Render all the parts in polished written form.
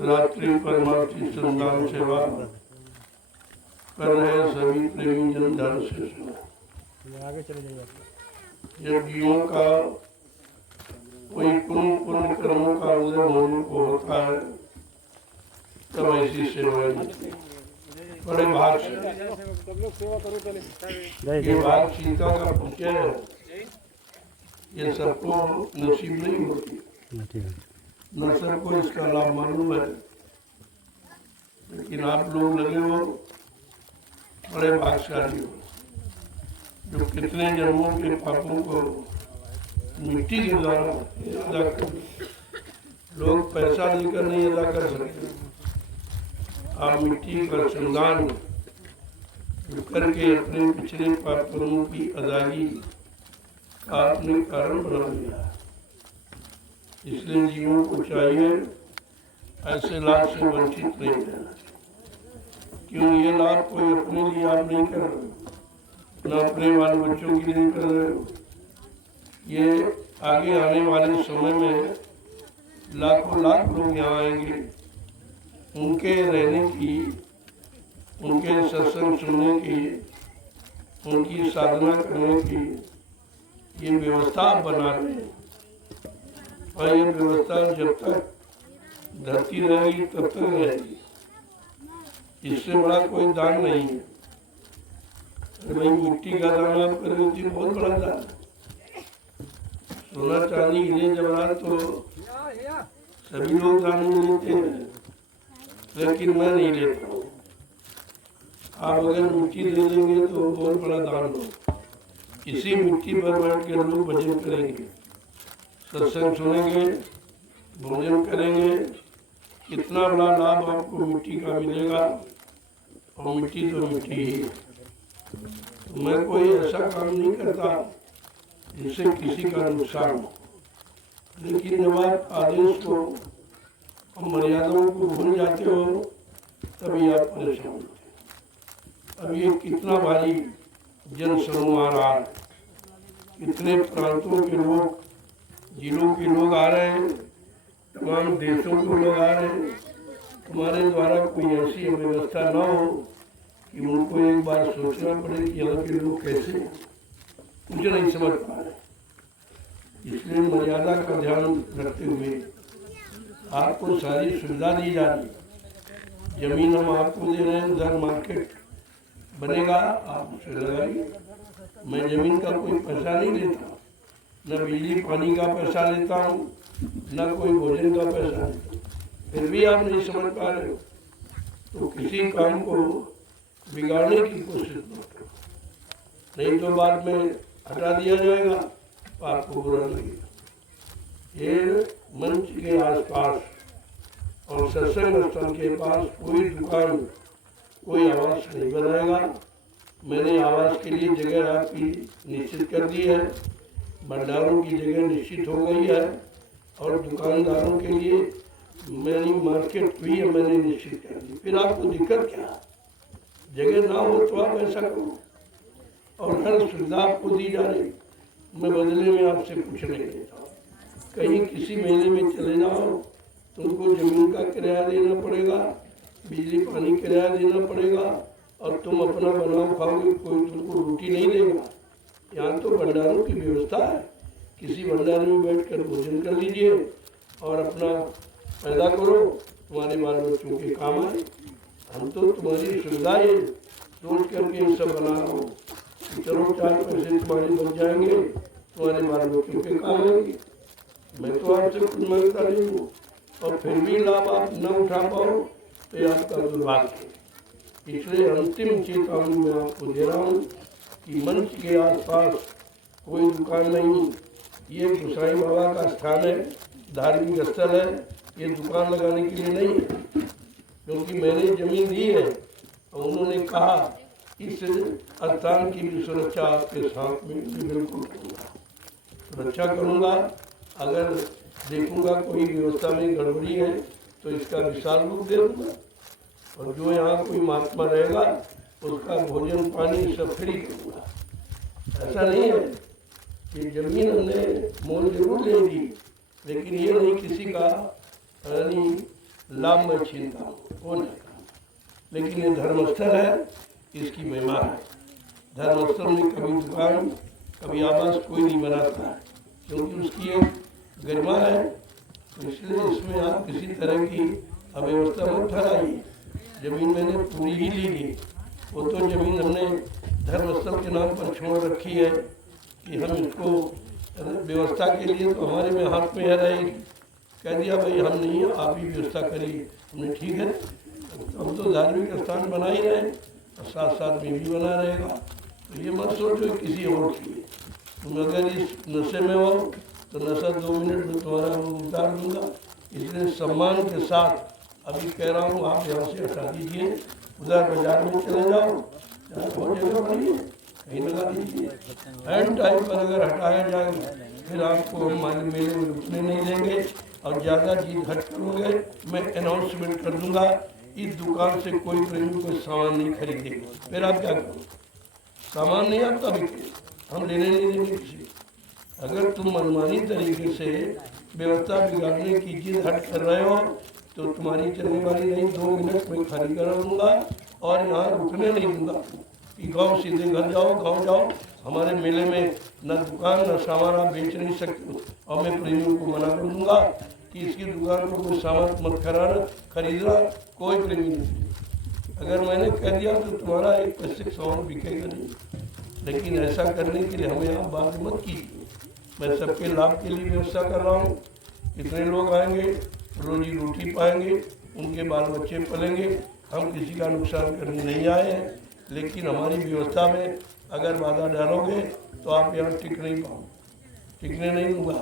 रात्रि परमार्थी संदान सेवा कर रहे सभी प्रेमी जन ध्यान से सुनो। आगे चले जाइए। जब जीवों का कोई पुण्य कर्मों का उदय होने को होता है तब ऐसी सेवाएं बड़े भाग से ये भाग सीता का पूछे ये सबको नसीब नहीं होती, न सबको इसका लाभ मालूम है, लेकिन आप लोग लगे हो बड़े भाग्यशाली हो जो कितने जन्मों के पापों को मिट्टी के द्वारा अदा कर। लोग पैसा देकर नहीं अदा कर सकते, आप मिट्टी का श्रृंगार करके अपने पिछले पापों की अदायगी का आपने कारण बना दिया। इसलिए जीवों को चाहिए ऐसे लाभ से वंचित नहीं रहना। क्यों ये लाभ कोई अपने लिए आप नहीं कर रहे, न अपने बाल बच्चों के लिए कर रहे हो। ये आगे आने वाले समय में लाखों लाख लोग यहाँ आएंगे, उनके रहने की, उनके सत्संग सुनने की, उनकी साधना करने की ये व्यवस्था आप बना रहे हैं। और ये व्यवस्था जब तक धरती रहेगी तब तक रहेगी, इससे बड़ा कोई दान नहीं है। भाई मिट्टी का दान आप कर रहे थे, बहुत बड़ा दान। सोना चांदी हीरे जवाहरात तो सभी लोग दान में लेते हैं, लेकिन मैं नहीं लेता हूँ। आप अगर मिट्टी दे देंगे तो बहुत बड़ा दान हो। इसी मिट्टी पर बैठ के लोग भजन करेंगे, सत्संग सुनेंगे, भोजन करेंगे। कितना बड़ा लाभ आपको मिट्टी का मिलेगा, और मिट्टी तो मिट्टी ही है। तो मैं कोई ऐसा काम नहीं करता जिससे किसी का नुकसान हो, लेकिन जब आप आदेश को और मर्यादाओं को भूल जाते हो तभी आप परेशान होते। अब ये कितना भारी जन समूह आ रहा है, कितने प्रांतों के लोग, जिलों के लोग आ रहे हैं, तमाम देशों के लोग आ रहे हैं। हमारे द्वारा कोई ऐसी व्यवस्था न हो कि उनको एक बार सोचना पड़े कि यहाँ के लोग कैसे कुछ नहीं समझ पा रहे। इसलिए मर्यादा का ध्यान रखते हुए आपको सारी सुविधा दी जा रही। जमीन हम आपको दे रहे हैं, उधर मार्केट बनेगा, आप उसे लगाइए। मैं जमीन का कोई पैसा नहीं लेता, न बिजली पानी का पैसा लेता हूँ, न कोई भोजन का पैसा लेता। फिर भी आप नहीं समझ पा रहे हो तो किसी काम को बिगाड़ने की कोशिश मत करो, नहीं तो बाद में हटा दिया जाएगा तो आपको बुरा लगेगा। ये मंच के आसपास और सत्संग स्थल के पास कोई दुकान, कोई आवास नहीं बनाएगा। मैंने आवास के लिए जगह आपकी निश्चित कर दी है, भंडारों की जगह निश्चित हो गई है, और दुकानदारों के लिए मेरी मार्केट भी मैंने निश्चित कर दी। फिर आपको दिक्कत क्या, जगह ना हो तो आप ऐसा करो, और हर सुविधा आपको दी जा रही। मैं बदले में आपसे कुछ नहीं लेता। कहीं किसी महीने में चले जाओ, तुमको जमीन का किराया देना पड़ेगा, बिजली पानी किराया देना पड़ेगा, और तुम अपना बनाओ खाओगे, कोई तुमको रोटी नहीं देगा। यहाँ तो भंडारों की व्यवस्था है, किसी भंडारे में बैठकर भोजन कर लीजिए और अपना पैदा करो, तुम्हारे बाल बच्चों के काम आए। हम तो तुम्हारी सुविधा ये सोच करके सब बना रहा हूँ, चलो 4 पैसे तुम्हारे बच जाएंगे, तुम्हारे बाल बच्चों के काम आएंगे। मैं तो आपसे कुछ मांगता नहीं हूँ, और फिर भी लाभ आप न उठा पाओ तो ये आपका दुर्भाग्य है। इसलिए अंतिम चेतावनी मैं आपको दे रहा हूँ कि मंच के आसपास कोई दुकान नहीं। ये गोसाई बाबा का स्थान है, धार्मिक स्थल है, ये दुकान लगाने के लिए नहीं है। क्योंकि मैंने जमीन दी है और उन्होंने कहा इस स्थान की भी सुरक्षा आपके साथ में बिल्कुल करूँगा, सुरक्षा करूँगा। अगर देखूँगा कोई व्यवस्था में गड़बड़ी है तो इसका विशाल रूप दे दूँगा, और जो यहाँ कोई महात्मा रहेगा उसका भोजन पानी सब फ्री करूँगा। ऐसा नहीं है कि जमीन हमने मोल जरूर ले ली, लेकिन ये नहीं किसी का लाभ मैं छीनता हूँ, वो नहीं। लेकिन ये धर्मस्थल है, इसकी महिमा है। धर्मस्थल में कभी दुकान कभी आवास कोई नहीं बनाता है, क्योंकि उसकी एक गरिमा है। तो इसलिए इसमें आप किसी तरह की अव्यवस्था मत ठहराइए। जमीन मैंने पूरी ही ली थी, वो तो जमीन हमने धर्मस्थल के नाम पर छोड़ रखी है कि हम इसको व्यवस्था के लिए तो हमारे में हाथ में है रहेगी। कह दिया भाई हम नहीं, आप ही व्यवस्था करिए। हमने ठीक है, हम तो धार्मिक स्थान बना ही रहे और साथ साथ में भी बना रहेगा। तो ये मत सोचो किसी और की। तुम अगर इस नशे में हो तो नशा 2 मिनट में तुम्हारा मुँह उतार दूंगा। इसलिए सम्मान के साथ अभी कह रहा हूँ, आप यहाँ से हटा दीजिए, उधर बाजार में चले जाओ, बहुत जगह बढ़िए कहीं लगा दीजिए। एंड टाइम पर अगर हटाया जाए फिर आपको हमारे मेले में रुकने नहीं देंगे, और ज़्यादा जीत हट करोगे मैं अनाउंसमेंट कर दूंगा, इस दुकान से कोई प्रेमी कोई सामान नहीं खरीदेगा। फिर आप क्या करो, सामान नहीं आपका बिके, हम लेने नहीं देंगे किसी। अगर तुम मनमानी तरीके से व्यवस्था बिगाड़ने की जिद हट कर रहे हो तो तुम्हारी चलने वाली नहीं। 2 मिनट में खाली करा दूंगा और यहाँ रुकने नहीं दूंगा कि गाँव सीधे घर जाओ, गाँव जाओ। हमारे मेले में न दुकान न सामान आप बेच नहीं सकते, और मैं प्रेमियों को मना कर दूंगा कि इसकी दुकान को कोई सामान मत खरीदना, कोई प्रेमी नहीं। अगर मैंने कह दिया तो तुम्हारा एक पैसे का सामान बिकेगा नहीं। लेकिन ऐसा करने के लिए हमें आप बात मत कीजिए। मैं सबके लाभ के लिए व्यवस्था कर रहा हूँ। कितने लोग आएंगे, रोजी रोटी पाएंगे, उनके बाल बच्चे पलेंगे। हम किसी का नुकसान करने नहीं आए हैं, लेकिन हमारी व्यवस्था में अगर बाधा डालोगे तो आप यहाँ टिक नहीं पाओ, टिकने नहीं दूँगा।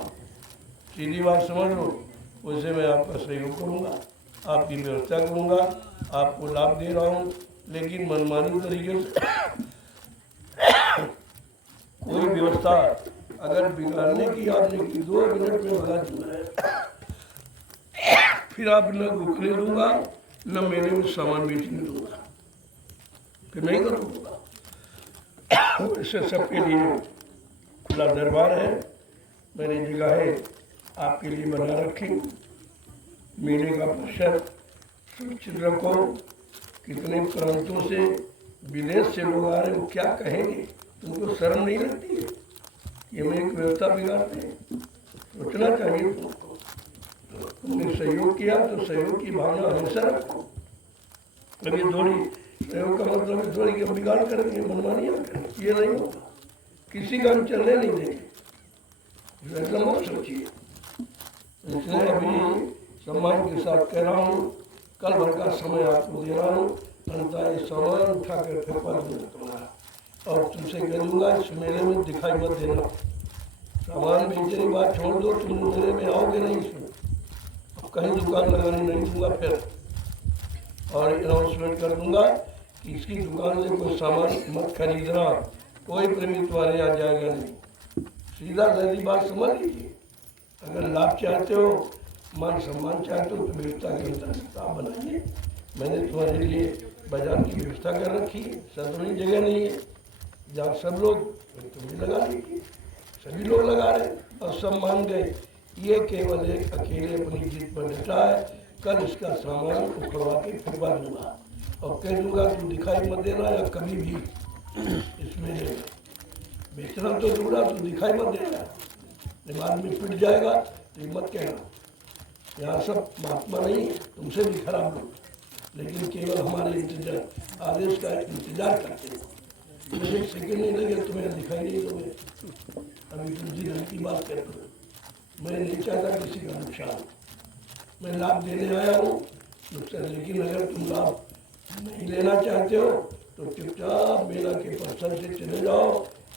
सीधी बात समझ लो। वैसे मैं आपका सहयोग करूँगा, आपकी व्यवस्था करूँगा, आपको लाभ दे रहा हूँ, लेकिन मनमानी तरीके से कोई व्यवस्था अगर बिगाड़ने की आपने की 2 मिनट में भगा दूंगा, फिर आप न रुकने दूंगा न मेले में सामान बेचने दूंगा, फिर नहीं करूँगा। इससे सबके लिए खुला दरबार है, मैंने जगह आपके लिए बना रखी। मेले का परिसर सुरक्षित रखो। कितने प्रांतों से विदेश से लोग आ रहे हैं, वो क्या कहेंगे? तुमको शर्म नहीं लगती है? ये मैं एक व्यवस्था बिगाड़ते हैं, सोचना चाहिए तुमको। तुमने सहयोग किया तो सहयोग की भावना हमेशा रखो। कभी थोड़ी सहयोग का मतलब है थोड़ी कि बिगाड़ करेंगे, मनमानियाँ करेंगे, ये नहीं होगा। किसी का हम चलने नहीं देंगे, ऐसा मत सोचिए। इसलिए अभी सम्मान के साथ कह रहा हूँ, कल भर का समय आपको दे रहा हूँ, अंततः ये सामान उठा कर फेंकवा दूंगा तुम्हारा, और तुमसे कह दूंगा इस मेले में दिखाई मत देना। सामान बेचने की बात छोड़ दो, तुम मेले में आओगे नहीं, इसमें अब कहीं दुकान लगाने नहीं दूंगा फिर। और अनाउंसमेंट कर दूंगा कि इसकी दुकान से कोई सामान मत खरीदना, कोई प्रेमी तुम्हारे यहाँ जाएगा नहीं। सीधा सीधी बात समझ लीजिए। अगर लाभ चाहते हो, मान सम्मान चाहते हो, तो व्यवस्था के अनुसार आप बनाइए। मैंने तुम्हारे लिए बाजार की व्यवस्था कर रखी है, सदनी जगह नहीं है जहाँ सब लोग, तुम भी लगा लीजिए। सभी लोग लगा रहे और सब मान गए। ये केवल एक अकेले अपनी जिद पर डटा है। कल इसका सामान उखड़वा के फेंकवा दूंगा और कह दूंगा तू दिखाई मत देना, या कभी भी इसमें बेचना तो दूरा, तू दिखाई मत देना। दिमाग में पिट जाएगा तो मत कहना। यहाँ सब महात्मा नहीं, तुमसे भी खराब लोग, लेकिन केवल हमारे इंतजार आदेश का इंतजार करते हैं। मुझे सेकंड नहीं लगे तुम्हें दिखाई नहीं दोगे। अभी तुम जी की बात कर रहे हो। मैं नहीं चाहता किसी का नुकसान, मैं लाभ देने आया हूँ नुकसान। लेकिन अगर तुम लाभ नहीं लेना चाहते हो तो चुपचाप मेला के परिसर से चले जाओ,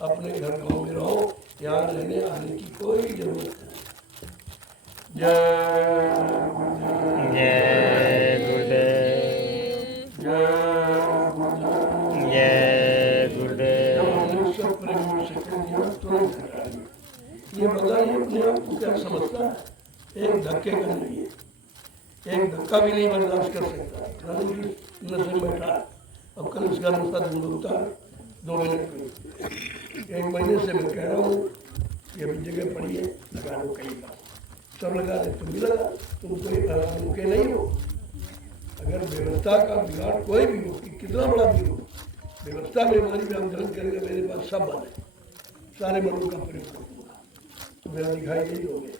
अपने घर गाँव में रहो, यहाँ रहने आने की कोई जरूरत नहीं। जय जय गुरुदेव, जय गुरुदेव, जय ये पता नहीं अपने आप को क्या समझता है, एक धक्के का नहीं है, एक धक्का भी नहीं बर्दाश्त कर सकता, नशे में बैठा। अब कल इसका नशा दिन होता 2 मिनट में। 1 महीने से मैं कह रहा हूँ ये भी जगह पड़ी है, लगा लो कहीं का, सब लगा रहे, तुम भी लगा, तुम कोई रुके नहीं हो। अगर व्यवस्था का बिगाड़ कोई भी हो, कितना बड़ा भी हो, व्यवस्था में हमारी व्यायाम करेंगे, मेरे पास सब बल है, सारे बलों का प्रयोग कर दूंगा, तुम्हें दिखाई नहीं दोगे।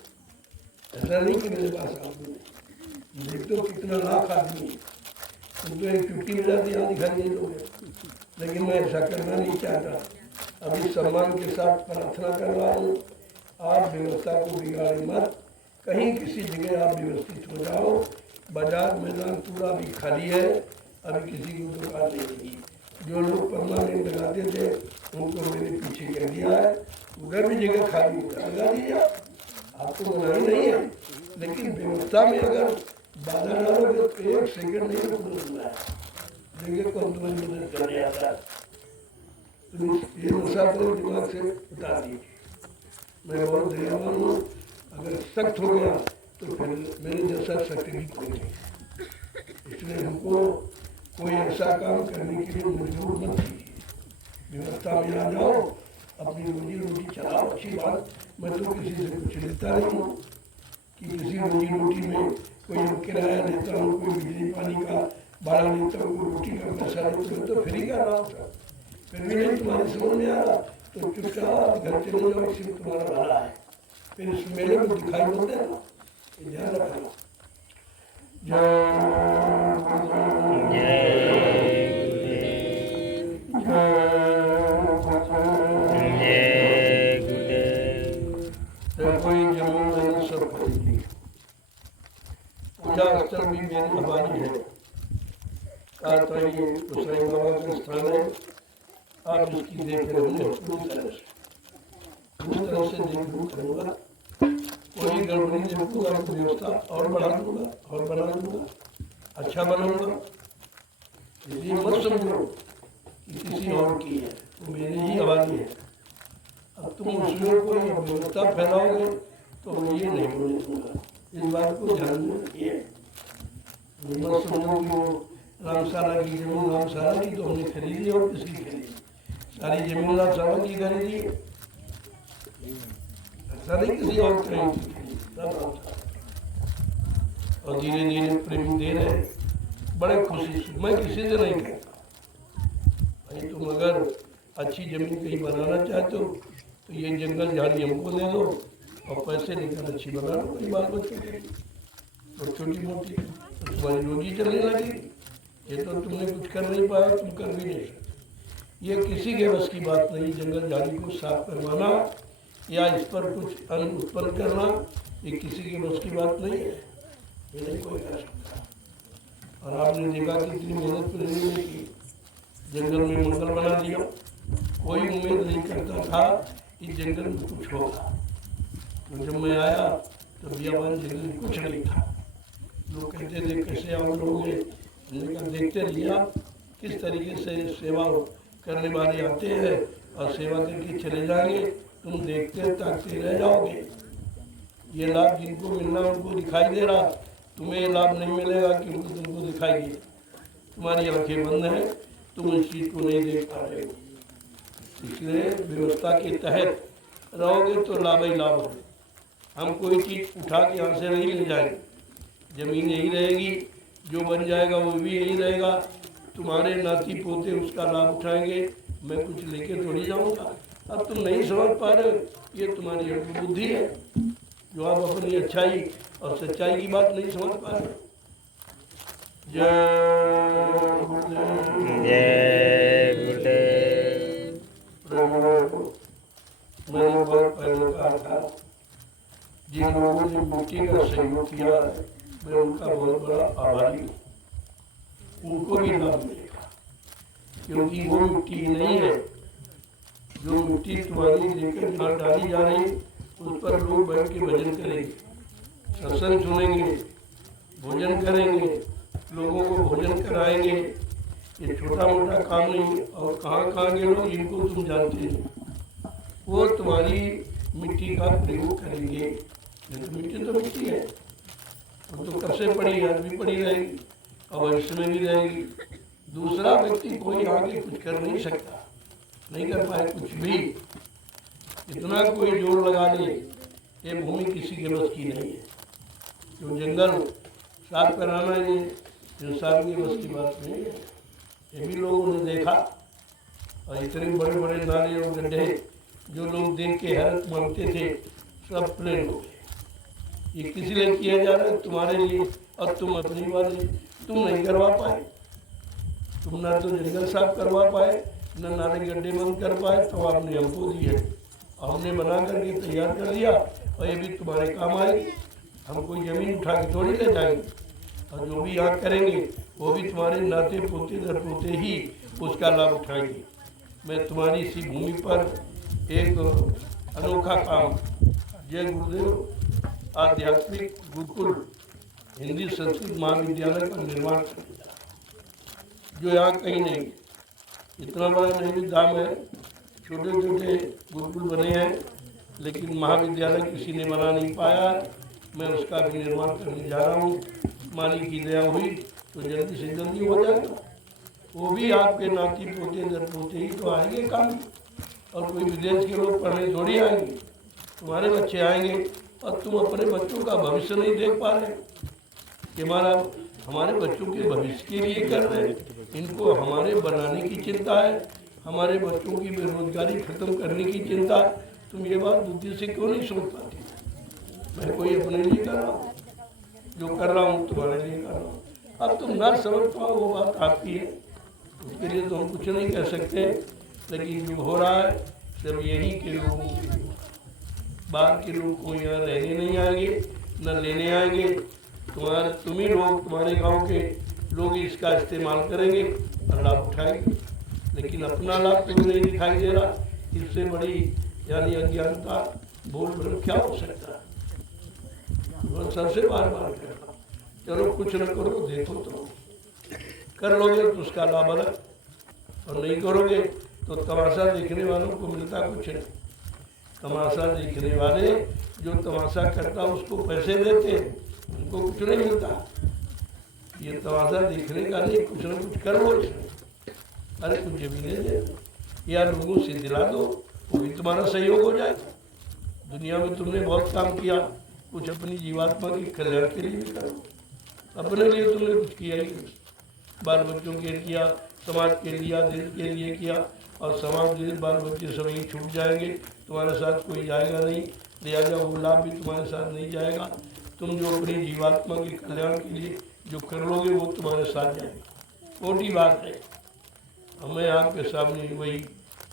ऐसा नहीं कि मेरे पास आदमी नहीं, देख तो कितना लाख आदमी है, तुम तो एक चुटकी में जाती यहाँ दिखाई नहीं दोगे। लेकिन मैं ऐसा करना नहीं चाहता। अभी सम्मान के साथ प्रार्थना कर रहा हूँ, आप व्यवस्था को बिगाड़े मत, कहीं किसी जगह आप व्यवस्थित हो जाओ। बाजार मैदान पूरा भी खाली है, अभी किसी की दुकान नहीं लगी। जो लोग परमानेंट लगाते थे उनको मैंने पीछे कह दिया है, उधर भी जगह खाली लगा दीजिए, आपको मना ही नहीं है। लेकिन व्यवस्था में अगर बाधा डालोगे तो 1 सेकंड नहीं रुकना है, देखिए कौन तुम्हें मदद करने आता है। तुम ये नशा अपने दिमाग से उतार दीजिए। मैं बहुत दयावान हूँ, अगर सख्त हो गया तो फिर मेरे जैसा सख्त नहीं कोई नहीं। इसलिए हमको कोई ऐसा काम करने के लिए मजबूर मत कीजिए, व्यवस्था में आ जाओ, अपनी रोजी रोटी चलाओ, अच्छी बात। मैं तो किसी से कुछ लेता नहीं हूँ कि किसी रोजी रोटी में कोई किराया लेता हूँ, कोई बिजली पानी का भाड़ा लेता हूँ, कोई रोटी का पैसा लेता हूँ, तो फ्री कर रहा हूँ। फिर भी नहीं तुम्हारे समझ में आ रहा तो चुपचाप घर चले जाओ, इसमें तुम्हारा भला है। फिर इस मेले को दिखाई मत देना, ध्यान रखना। कोई जमीन मैंने सब खरीदी, पूजा स्थल भी मेरी हमारी है, ये उसराई बाबा का स्थान है। आप इसकी देख रहे पूरी तरह से देखूँ करूँगा, कोई गड़बड़ी देखूँगा, आपको व्यवस्था और बढ़ा दूँगा और बना दूँगा, अच्छा बनाऊँगा। इसलिए मत समझो कि किसी और की है, तो मेरी ही हवाली है। अब तुम उसमें कोई व्यवस्था फैलाओगे तो ये नहीं होने दूँगा, इस बात को ध्यान में रखिए। मत समझो कि वो रामशाला की जमीन रामशाला की तो हमने खरीदी और किसकी खरीदी, सारी जमीन रामशाला की खरीदी, ऐसा नहीं किसी और कहीं की खरीदी। और धीरे धीरे प्रेम दे रहे, बड़े खुशी से। मैं किसी से नहीं कहता भाई तुम अगर अच्छी जमीन कहीं बनाना चाहते हो तो ये जंगल झाड़ी हमको दे दो और पैसे लेकर अच्छी बना लो, कोई बाल बच्चों के और छोटी मोटी तो तुम्हारी रोजी चलने लगी। ये तो तुमने कुछ कर नहीं पाया, तुम कर भी नहीं सकते। ये किसी के बस की बात नहीं, जंगल झाड़ी को साफ करवाना या इस पर कुछ अन्न उत्पन्न करना, ये किसी के बस की बात नहीं है, ये नहीं कोई कर सकता। और आपने देखा कि इतनी मेहनत प्रहरी ने की, जंगल में मंगल बना दिया। कोई उम्मीद नहीं करता था कि जंगल में कुछ होगा। तो जब मैं आया तो बियाबान जंगल में कुछ नहीं था। लोग कहते थे कैसे आप लोग देखते रहिए, आप किस तरीके से सेवा करने वाले आते हैं और सेवा करके चले जाएंगे, तुम देखते ताकते रह जाओगे। ये लाभ जिनको मिलना उनको दिखाई दे रहा, तुम्हें ये लाभ नहीं मिलेगा क्योंकि तुमको दिखाई दे, तुम्हारी आंखें बंद हैं, तुम इस चीज़ को नहीं देख पा रहे हो। इसलिए व्यवस्था के तहत रहोगे तो लाभ ही लाभ हो। हम कोई चीज़ उठा के यहाँ से नहीं ले जाएंगे, जमीन यही रहेगी, जो बन जाएगा वो भी यही रहेगा, तुम्हारे नाती पोते उसका लाभ उठाएंगे, मैं कुछ लेके थोड़ी जाऊँगा। अब तुम नहीं समझ पा रहे हो, ये तुम्हारी बुद्धि है जो आप अपनी अच्छाई और सच्चाई की बात नहीं समझ पा रहे। मैंने बहुत पहले कहा था, जिन लोगों ने मिट्टी का सहयोग किया मैं उनका बहुत बड़ा आभारी हूँ, उनको भी लाभ मिलेगा। क्योंकि वो मिट्टी नहीं है, जो मिट्टी तुम्हारी लेकर जहाँ डाली जा रही उस पर लोग बैठ के भजन करेंगे, सत्संग सुनेंगे, भोजन करेंगे, लोगों को भोजन कराएंगे। ये छोटा मोटा काम नहीं। और कहाँ कहाँ के लोग जिनको तुम जानते हो, वो तुम्हारी मिट्टी का प्रयोग करेंगे। नहीं तो मिट्टी तो मिट्टी है, वो तो कब से पड़ी, आज भी पड़ी रहेगी और भविष्य में भी रहेगी। दूसरा व्यक्ति कोई आगे कुछ कर नहीं सकता, नहीं कर पाए कुछ भी। इतना कोई जोर लगा ले, ये भूमि किसी के बस की नहीं है। जो जंगल साफ कराना ये इंसान के बस की बात नहीं है। ये भी लोगों ने देखा, और इतने बड़े बड़े नाले और गड्ढे जो लोग देख के हैरत मानते थे, सब प्लेन हो गए। ये किसी लिए किया जा रहा है? तुम्हारे लिए। और तुम अपनी वाली तुम नहीं करवा पाए, तुम ना तो जंगल साफ करवा पाए, न नाले गड्ढे बंद कर पाए, तो आपने हमको दी है, हमने बना करके तैयार कर दिया, और ये भी तुम्हारे काम आएगी। हम कोई जमीन उठा के थोड़ी ले जाएंगे, और जो भी यहाँ करेंगे वो भी तुम्हारे नाते पोते दर पोते ही उसका लाभ उठाएंगे। मैं तुम्हारी इसी भूमि पर एक अनोखा काम, जय गुरुदेव आध्यात्मिक गुरुकुल हिंदी संस्कृत महाविद्यालय का निर्माण करेगा, जो यहाँ कहीं नहीं। इतना बड़ा नहीं दाम है, छोटे छोटे गुरुकुल बने हैं, लेकिन महाविद्यालय किसी ने बना नहीं पाया। मैं उसका भी निर्माण करने जा रहा हूँ। मालिक की दया हुई तो जल्दी से जल्दी हो जाएगा। वो भी आपके नाती पोते दर पोते ही तो आएंगे काम, और कोई विदेश के लोग पढ़ने थोड़ी आएंगे। तुम्हारे बच्चे आएंगे, और तुम अपने बच्चों का भविष्य नहीं देख पा रहे कि हमारे बच्चों के भविष्य के लिए कर रहे हैं। इनको हमारे बनाने की चिंता है, हमारे बच्चों की बेरोजगारी खत्म करने की चिंता। तुम ये बात बुद्धि से क्यों नहीं सोच पाती? मैं कोई अपने लिए कर रहा हूँ, जो कर रहा हूँ तुम्हारे लिए कर रहा हूँ। अब तुम ना समझ पाओ वो बात आपकी है, उसके लिए तो हम कुछ नहीं कह सकते। लेकिन जो हो रहा है सिर्फ यही कि लोग बाहर के लोग को यहाँ रहने नहीं आएंगे, न लेने आएंगे। तुम ही लोग, तुम्हारे गांव के लोग इसका इस्तेमाल करेंगे और लाभ उठाएंगे, लेकिन अपना लाभ तुम्हें नहीं दिखाई दे रहा। इससे बड़ी यानी अज्ञानता बोल क्या हो सकता है? सबसे बार बार कहना, चलो कुछ न करो, देखो तो कर लोगे तो उसका लाभ अलग, और नहीं करोगे तो तमाशा देखने वालों को मिलता कुछ नहीं। तमाशा देखने वाले जो तमाशा करता उसको पैसे देते, उनको कुछ नहीं मिलता। ये तमाशा देखने का नहीं, कुछ न कुछ कर लो इसमें। अरे कुछ जमीनें दे दो या लोगों से दिला दो, वो भी तुम्हारा सहयोग हो जाएगा। दुनिया में तुमने बहुत काम किया, कुछ अपनी जीवात्मा के कल्याण के लिए भी करो। अपने लिए तुमने कुछ किया ही नहीं, बाल बच्चों के किया, समाज के लिए, देश के लिए किया, और समाज देश बाल बच्चे सब यही छूट जाएंगे, तुम्हारे साथ कोई जाएगा नहीं। लिहाजा वो लाभ भी तुम्हारे साथ नहीं जाएगा। तुम जो अपनी जीवात्मा के कल्याण के लिए जो कर लोगे वो तुम्हारे साथ जाएगा। छोटी बात है, हमें आपके सामने वही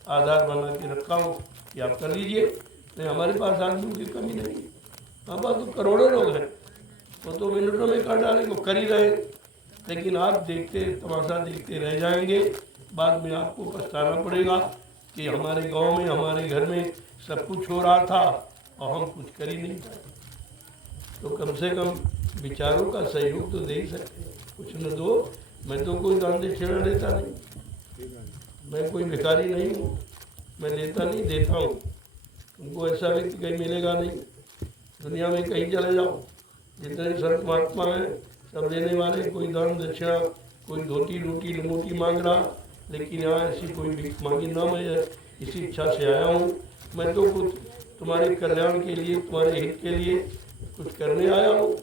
आधार बना के रखा हो कि आप कर लीजिए। नहीं, हमारे पास आदमियों की कमी नहीं, हमारे पास तो करोड़ों लोग हैं, वो तो मिनटों में कर डालेंगे, वो कर ही रहे। लेकिन आप देखते तमाशा देखते रह जाएंगे, बाद में आपको पछताना पड़ेगा कि हमारे गांव में, हमारे घर में सब कुछ हो रहा था और हम कुछ कर ही नहीं पाए। तो कम से कम विचारों का सहयोग तो दे ही सकते, कुछ न दो। मैं तो कोई दान दक्षिणा लेता नहीं, मैं कोई भिखारी नहीं हूँ, मैं लेता नहीं, देता हूँ। तुमको ऐसा व्यक्ति कहीं मिलेगा नहीं, दुनिया में कहीं चले जाओ, जितने संत महात्मा हैं सब देने वाले। कोई दान दक्षिणा, कोई धोती रोटी लंगोटी मांग रहा, लेकिन यहाँ ऐसी कोई भीख मांगी ना। मैं इसी इच्छा से आया हूँ। मैं तो कुछ तुम्हारे कल्याण के लिए, तुम्हारे हित के लिए कुछ करने आया हूँ।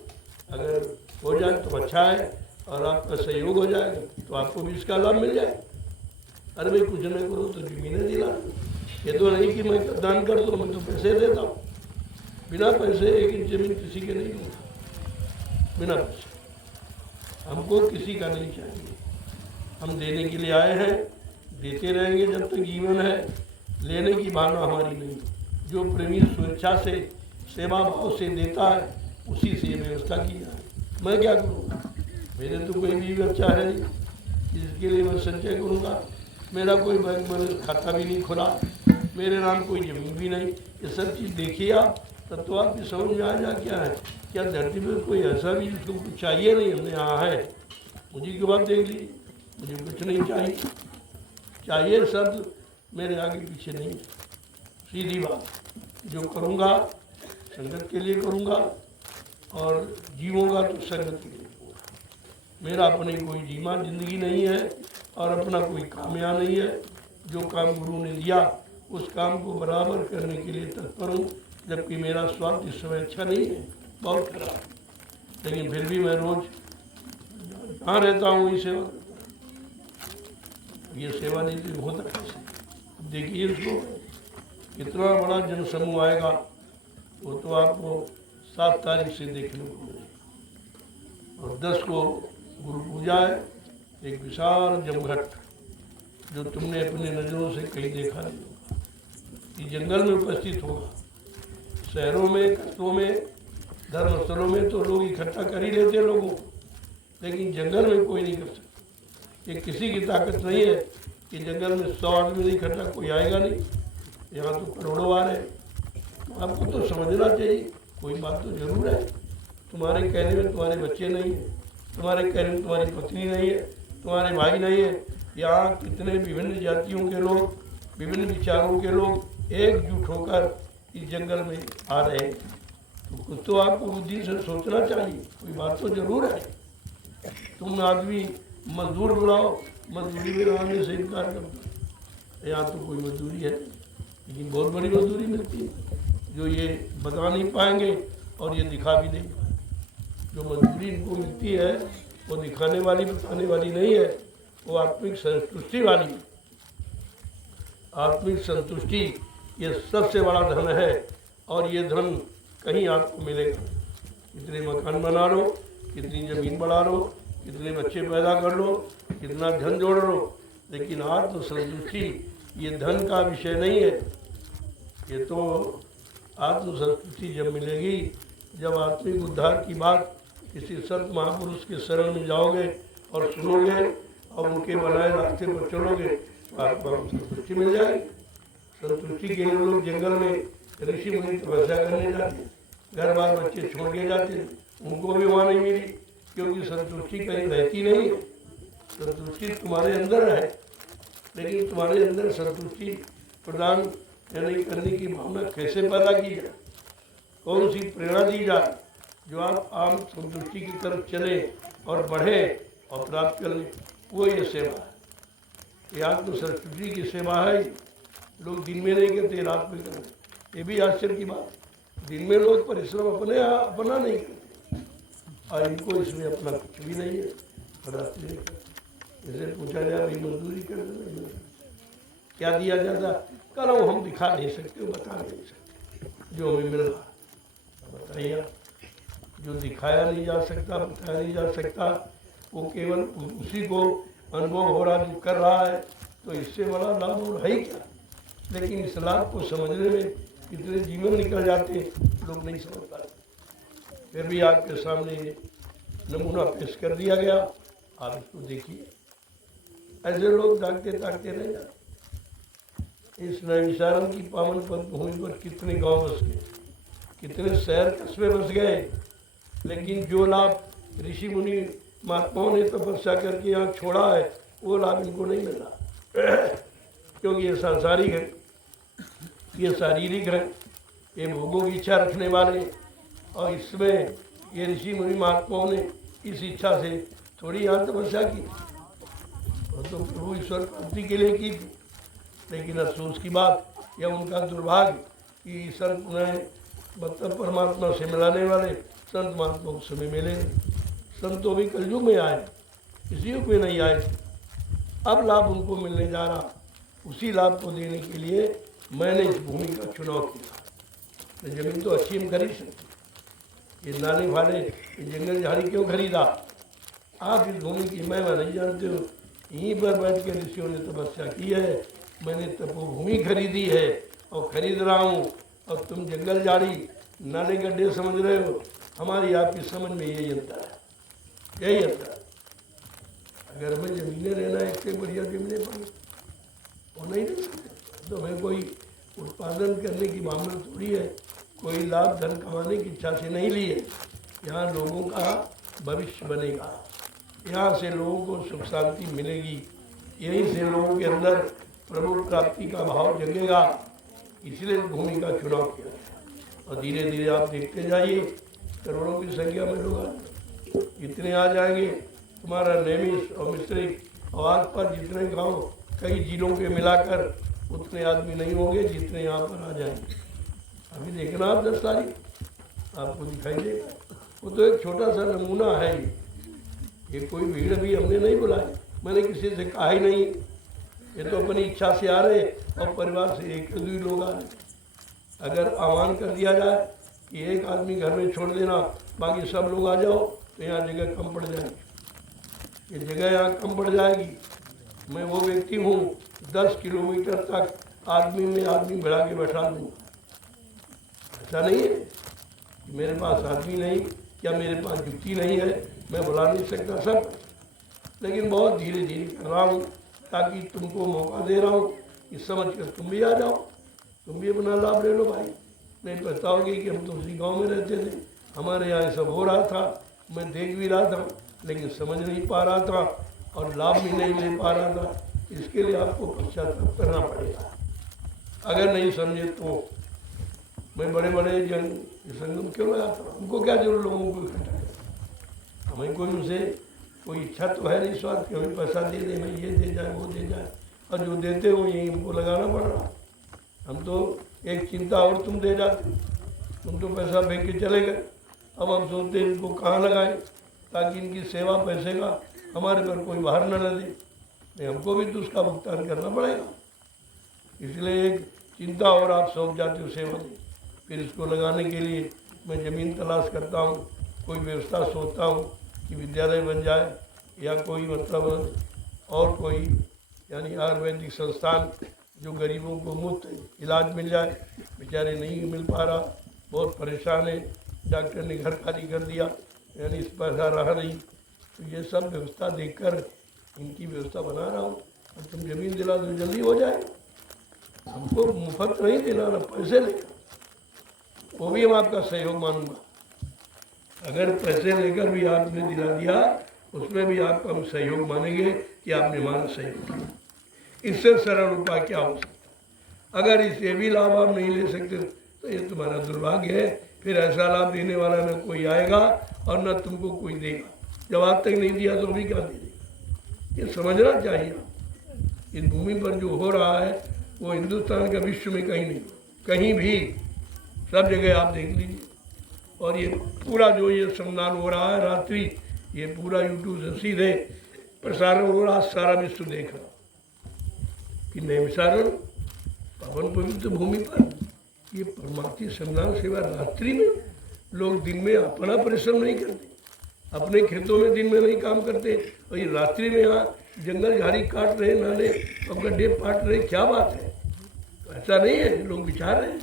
अगर हो जाए तो अच्छा है, और आपका सहयोग हो जाएगा तो आपको भी इसका लाभ मिल जाए। अरे भाई कुछ नहीं करो तो जमीनें दिला, ये तो नहीं कि मैं दान कर दूँ, मैं तो पैसे देता हूँ। बिना पैसे एक इंच जमीन किसी के नहीं दूँगा, बिना पैसे। हमको किसी का नहीं चाहिए, हम देने के लिए आए हैं, देते रहेंगे जब तक जीवन है। लेने की भावना हमारी नहीं। जो प्रेमी स्वेच्छा से, सेवा भाव से देता है, उसी से व्यवस्था की जाए। मैं क्या करूँगा? मेरे तो कोई भी बच्चा है नहीं जिसके लिए मैं संचय करूँगा। मेरा कोई बैंक बैलेंस खाता भी नहीं खुला, मेरे नाम कोई जमीन भी नहीं। ये सब चीज़ देखिए आप, तब तो आपकी समझ में आ जा क्या है। क्या धरती पर कोई ऐसा भी जिसको कुछ चाहिए नहीं? हमने यहाँ है, मुझे के बाद देख लीजिए, मुझे कुछ नहीं चाहिए। चाहिए शब्द मेरे आगे पीछे नहीं है। सीधी बात, जो करूँगा संगत के लिए करूँगा और जीवूंगा तो संगत के लिए करूँगा। मेरा अपनी कोई जीमा जिंदगी नहीं है और अपना कोई काम यहाँ नहीं है। जो काम गुरु ने दिया उस काम को बराबर करने के लिए तत्पर हूँ, जबकि मेरा स्वास्थ्य इस समय अच्छा नहीं है, बहुत खराब, लेकिन फिर भी मैं रोज कहाँ रहता हूँ ये सेवा। ये सेवा नहीं तो होता कैसे? देखिए इसको, कितना बड़ा जनसमूह आएगा वो तो आपको 7 तारीख से देखने को मिलेगा। और 10 को गुरु पूजा है, एक विशाल जमघट जो तुमने अपने नज़रों से कहीं देखा नहीं होगा। ये जंगल में उपस्थित होगा। शहरों में, कस्बों में, धर्मस्थलों में तो लोग इकट्ठा कर ही लेते लोगों, लेकिन जंगल में कोई नहीं कर सकता। ये किसी की ताकत नहीं है कि जंगल में 100 आदमी नहीं इकट्ठा, कोई आएगा नहीं। यहाँ तो करोड़ों आ रहे हैं। आपको तो समझना चाहिए, कोई बात तो जरूर है। तुम्हारे कहने में तुम्हारे बच्चे नहीं है, तुम्हारे कहने में तुम्हारी पत्नी नहीं है, तुम्हारे भाई नहीं है। यहाँ कितने विभिन्न जातियों के लोग, विभिन्न विचारों के लोग एकजुट होकर इस जंगल में आ रहे हैं। तो कुछ तो आपको बुद्धि से सोचना चाहिए, कोई बात तो जरूर है। तुम आदमी मजदूर बुलाओ, मजदूरी में रहने से इनकार करते। यहाँ तो कोई मजदूरी है, लेकिन बहुत बड़ी मजदूरी मिलती है जो ये बता नहीं पाएंगे और ये दिखा भी नहीं पाएंगे। जो मजदूरी इनको मिलती है वो दिखाने वाली, बताने वाली नहीं है, वो आत्मिक संतुष्टि वाली। आत्मिक संतुष्टि ये सबसे बड़ा धन है और ये धन कहीं आपको मिलेगा। कितने मकान बना लो, कितनी ज़मीन बढ़ा लो, कितने बच्चे पैदा कर लो, कितना धन जोड़ लो, लेकिन आत्म संतुष्टि ये धन का विषय नहीं है। ये तो आत्म संतुष्टि जब मिलेगी, जब आत्मिक उद्धार की बात किसी संत महापुरुष के शरण में जाओगे और सुनोगे और उनके बनाए रास्ते पर चलोगे तो आपको संतुष्टि मिल जाएगी। संतुष्टि के लिए लोग जंगल में ऋषि मुनि तपस्या करने जाते, घर बार बच्चे छोड़ के जाते, उनको भी वहाँ नहीं मिली, क्योंकि संतुष्टि कहीं रहती नहीं है। संतुष्टि तुम्हारे अंदर है, लेकिन तुम्हारे अंदर संतुष्टि प्रदान करने की भावना कैसे पैदा की जाए, कौन सी प्रेरणा दी जाए जो आप आम संतुष्टि की तरफ चले और बढ़े और प्राप्त कर लें, वो ये सेवा है। ये आत्म संतुष्टि की सेवा है। लोग दिन में नहीं करते, रात में करते। ये भी आश्चर्य की बात, दिन में लोग परिश्रम अपना नहीं करते और इनको इसमें अपना कुछ भी नहीं है, रात में नहीं करते। जैसे पूछा जाए भाई मजदूरी कर देना, क्या दिया जाता? करो हम दिखा नहीं सकते, बता नहीं सकते जो हमें मिल रहा। बताइए, जो दिखाया नहीं जा सकता, बताया नहीं जा सकता, वो केवल उसी को अनुभव हो रहा, जो कर रहा है, तो इससे बड़ा लाभ और है ही क्या। लेकिन इस लाभ को समझने में कितने जीवन निकल जाते, लोग नहीं समझ पाते। फिर भी आपके सामने नमूना पेश कर दिया गया, आप इसको देखिए। ऐसे लोग ताकते ताकते रह जाते। इस नैमिषारण्य की पावन भूमि पर कितने गांव बस गए, कितने शहर कस्बे बस गए, लेकिन जो लाभ ऋषि मुनि महात्माओं ने तपस्या करके यहाँ छोड़ा है, वो लाभ इनको नहीं मिल रहा। क्योंकि ये सांसारिक है, ये शारीरिक है, ये भोगों की इच्छा रखने वाले, और इसमें ये ऋषि मुनि महात्माओं ने इस इच्छा से थोड़ी यहाँ तपस्या की, तो प्रभु ईश्वर प्राप्ति के लिए की थी। लेकिन अफसोस की बात, यह उनका दुर्भाग्य कि संत ने मतलब परमात्मा से मिलाने वाले संत महात्मा उस समय मिले। संत तो भी कलयुग में आए, इसी युग में नहीं आए। अब लाभ उनको मिलने जा रहा, उसी लाभ को देने के लिए मैंने इस भूमि का चुनाव किया। जमीन तो अच्छी हम खरीद सकते, ये नाले वाले ये जंगल झाड़ी क्यों खरीदा? आप इस भूमि की महिमा नहीं जानते हो। यहीं पर बैठ के ऋषियों ने तपस्या की है, मैंने तपोभूमि खरीदी है और खरीद रहा हूँ, और तुम जंगल झाड़ी नाले गड्ढे समझ रहे हो। हमारी आपकी समझ में यही अंतर है, यही अंतर है। अगर हमें ज़मीनें लेना है, इससे बढ़िया ज़मीनें पर वो नहीं ले सकते। तो हमें कोई उत्पादन करने की मामला थोड़ी है, कोई लाभ धन कमाने की इच्छा से नहीं ली है। यहाँ लोगों का भविष्य बनेगा, यहाँ से लोगों को सुख शांति मिलेगी, यहीं से लोगों के अंदर प्रभु प्राप्ति का भाव जगेगा। इसलिए भूमि का चुनाव किया। और धीरे धीरे आप देखते जाइए, करोड़ों की संख्या में लोग इतने आ जाएंगे। तुम्हारा नेमिस और मिस्त्री और आस पास जितने गांव कई जिलों के मिलाकर उतने आदमी नहीं होंगे जितने यहाँ पर आ जाएंगे। अभी देखना आप 10 तारीख आपको दिखाई देगा। वो तो एक छोटा सा नमूना है। ये कोई भीड़ भी हमने नहीं बुलाई, मैंने किसी से कहा ही नहीं। ये तो अपनी इच्छा से आ रहे और परिवार से एक भी लोग आ रहे। अगर आह्वान कर दिया जाए कि एक आदमी घर में छोड़ देना, बाकी सब लोग आ जाओ, तो यहाँ जगह कम पड़ जाएगी। ये जगह यहाँ कम पड़ जाएगी। मैं वो व्यक्ति हूँ 10 किलोमीटर तक आदमी में आदमी बढ़ा के बैठा दूँगा। ऐसा नहीं है कि मेरे पास आदमी नहीं या मेरे पास जुटी नहीं है, मैं बुला नहीं सकता सब, लेकिन बहुत धीरे धीरे कर रहा हूँ ताकि तुमको मौका दे रहा हूँ कि समझ कर तुम भी आ जाओ, तुम भी अपना लाभ ले लो भाई। नहीं बताओगे कि हम तो उसी गाँव में रहते थे, हमारे यहाँ सब हो रहा था, मैं देख भी रहा था, लेकिन समझ नहीं पा रहा था और लाभ भी नहीं ले पा रहा था। इसके लिए आपको पश्चाताप करना पड़ेगा। अगर नहीं समझे तो मैं बड़े बड़े संगम क्यों लगाता हूँ? हमको क्या जरूर लोगों को इकट्ठा करना? हमें कोई उनसे कोई इच्छा तो है नहीं, स्वार्थ कि हमें पैसा दे दे, हमें ये दे जाए वो दे जाए, और जो देते हो यही हमको लगाना पड़ रहा। हम तो एक चिंता और तुम दे जाते, तुम तो पैसा फेंक के चले गए। अब हम सोचते हैं इनको कहाँ लगाएं ताकि इनकी सेवा पैसे का हमारे पर कोई भार न लगे। नहीं, हमको भी तो उसका भुगतान करना पड़ेगा। इसलिए एक चिंता और आप सौंप जाते हो सेवा में। फिर इसको लगाने के लिए मैं ज़मीन तलाश करता हूँ, कोई व्यवस्था सोचता हूँ कि विद्यालय बन जाए या कोई मतलब और कोई यानी आयुर्वेदिक संस्थान जो गरीबों को मुफ्त इलाज मिल जाए। बेचारे नहीं मिल पा रहा, बहुत परेशान है। डॉक्टर ने घर खाली कर दिया, यानी इस पैसा रहा नहीं। तो ये सब व्यवस्था देखकर इनकी व्यवस्था बना रहा हूँ। और तुम ज़मीन दिला दो जल्दी हो जाए। हमको मुफ्त नहीं देना, ना पैसे लेकर, वो भी हम आपका सहयोग मानूंगा। अगर पैसे लेकर भी आपने दिला दिया उसमें भी आपका हम सहयोग मानेंगे कि आपने हमारा सहयोग किया। इससे सरल उपाय क्या हो सकता? अगर इससे भी लाभ आप नहीं ले सकते तो ये तुम्हारा दुर्भाग्य है। फिर ऐसा लाभ देने वाला न कोई आएगा और न तुमको कोई देगा। जब आज तक नहीं दिया तो अभी क्या दे देगा? ये समझना चाहिए। इस भूमि पर जो हो रहा है वो हिंदुस्तान का विश्व में कहीं नहीं, कहीं भी सब जगह आप देख लीजिए। और ये पूरा जो ये सम्मान हो रहा है रात्रि, ये पूरा यूट्यूब से सीधे प्रसारण हो रहा, सारा विश्व देख रहा कि नैमिषारण्य पवन पवित्र भूमि पर ये परमार्थी सम्मान सेवा रात्रि में लोग दिन में अपना परिश्रम नहीं करते, अपने खेतों में दिन में नहीं काम करते, और ये रात्रि में यहाँ जंगल झाड़ी काट रहे, नाले और गड्ढे पाट रहे। क्या बात है? तो ऐसा नहीं है, लोग विचार रहे हैं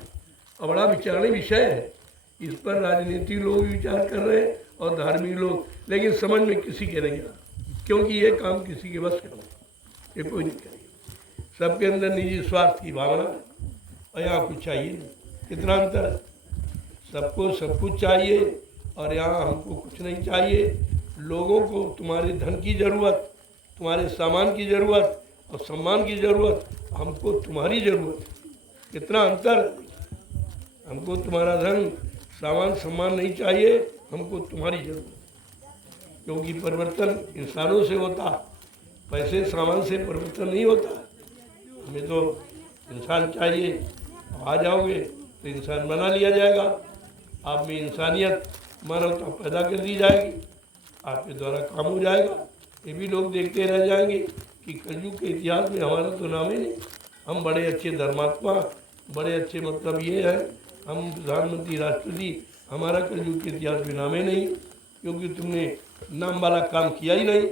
और बड़ा विचारणीय विषय है। इस पर राजनीति लोग विचार कर रहे हैं और धार्मिक लोग, लेकिन समझ में किसी के नहीं आ, क्योंकि ये काम किसी के बस का नहीं, ये कोई नहीं करेगा। सबके अंदर निजी स्वार्थ की भावना है और यहाँ कुछ चाहिए नहीं। कितना अंतर है? सबको सब कुछ चाहिए और यहाँ हमको कुछ नहीं चाहिए। लोगों को तुम्हारे धन की ज़रूरत, तुम्हारे सामान की ज़रूरत और सम्मान की ज़रूरत, हमको तुम्हारी ज़रूरत है। कितना अंतर है? हमको तुम्हारा धन सामान सम्मान नहीं चाहिए, हमको तुम्हारी ज़रूरत है। क्योंकि परिवर्तन इंसानों से होता, पैसे सामान से परिवर्तन नहीं होता। हमें तो इंसान चाहिए, आ जाओगे तो इंसान बना लिया जाएगा। आप में इंसानियत मानवता पैदा कर दी जाएगी, आपके द्वारा काम हो जाएगा। ये भी लोग देखते रह जाएंगे कि कलयुग के इतिहास में हमारा तो नाम ही नहीं। हम बड़े अच्छे धर्मात्मा, बड़े अच्छे मतलब ये है, हम प्रधानमंत्री राष्ट्रपति, हमारा कलयुग के इतिहास में नाम ही नहीं, क्योंकि तुमने नाम वाला काम किया ही नहीं।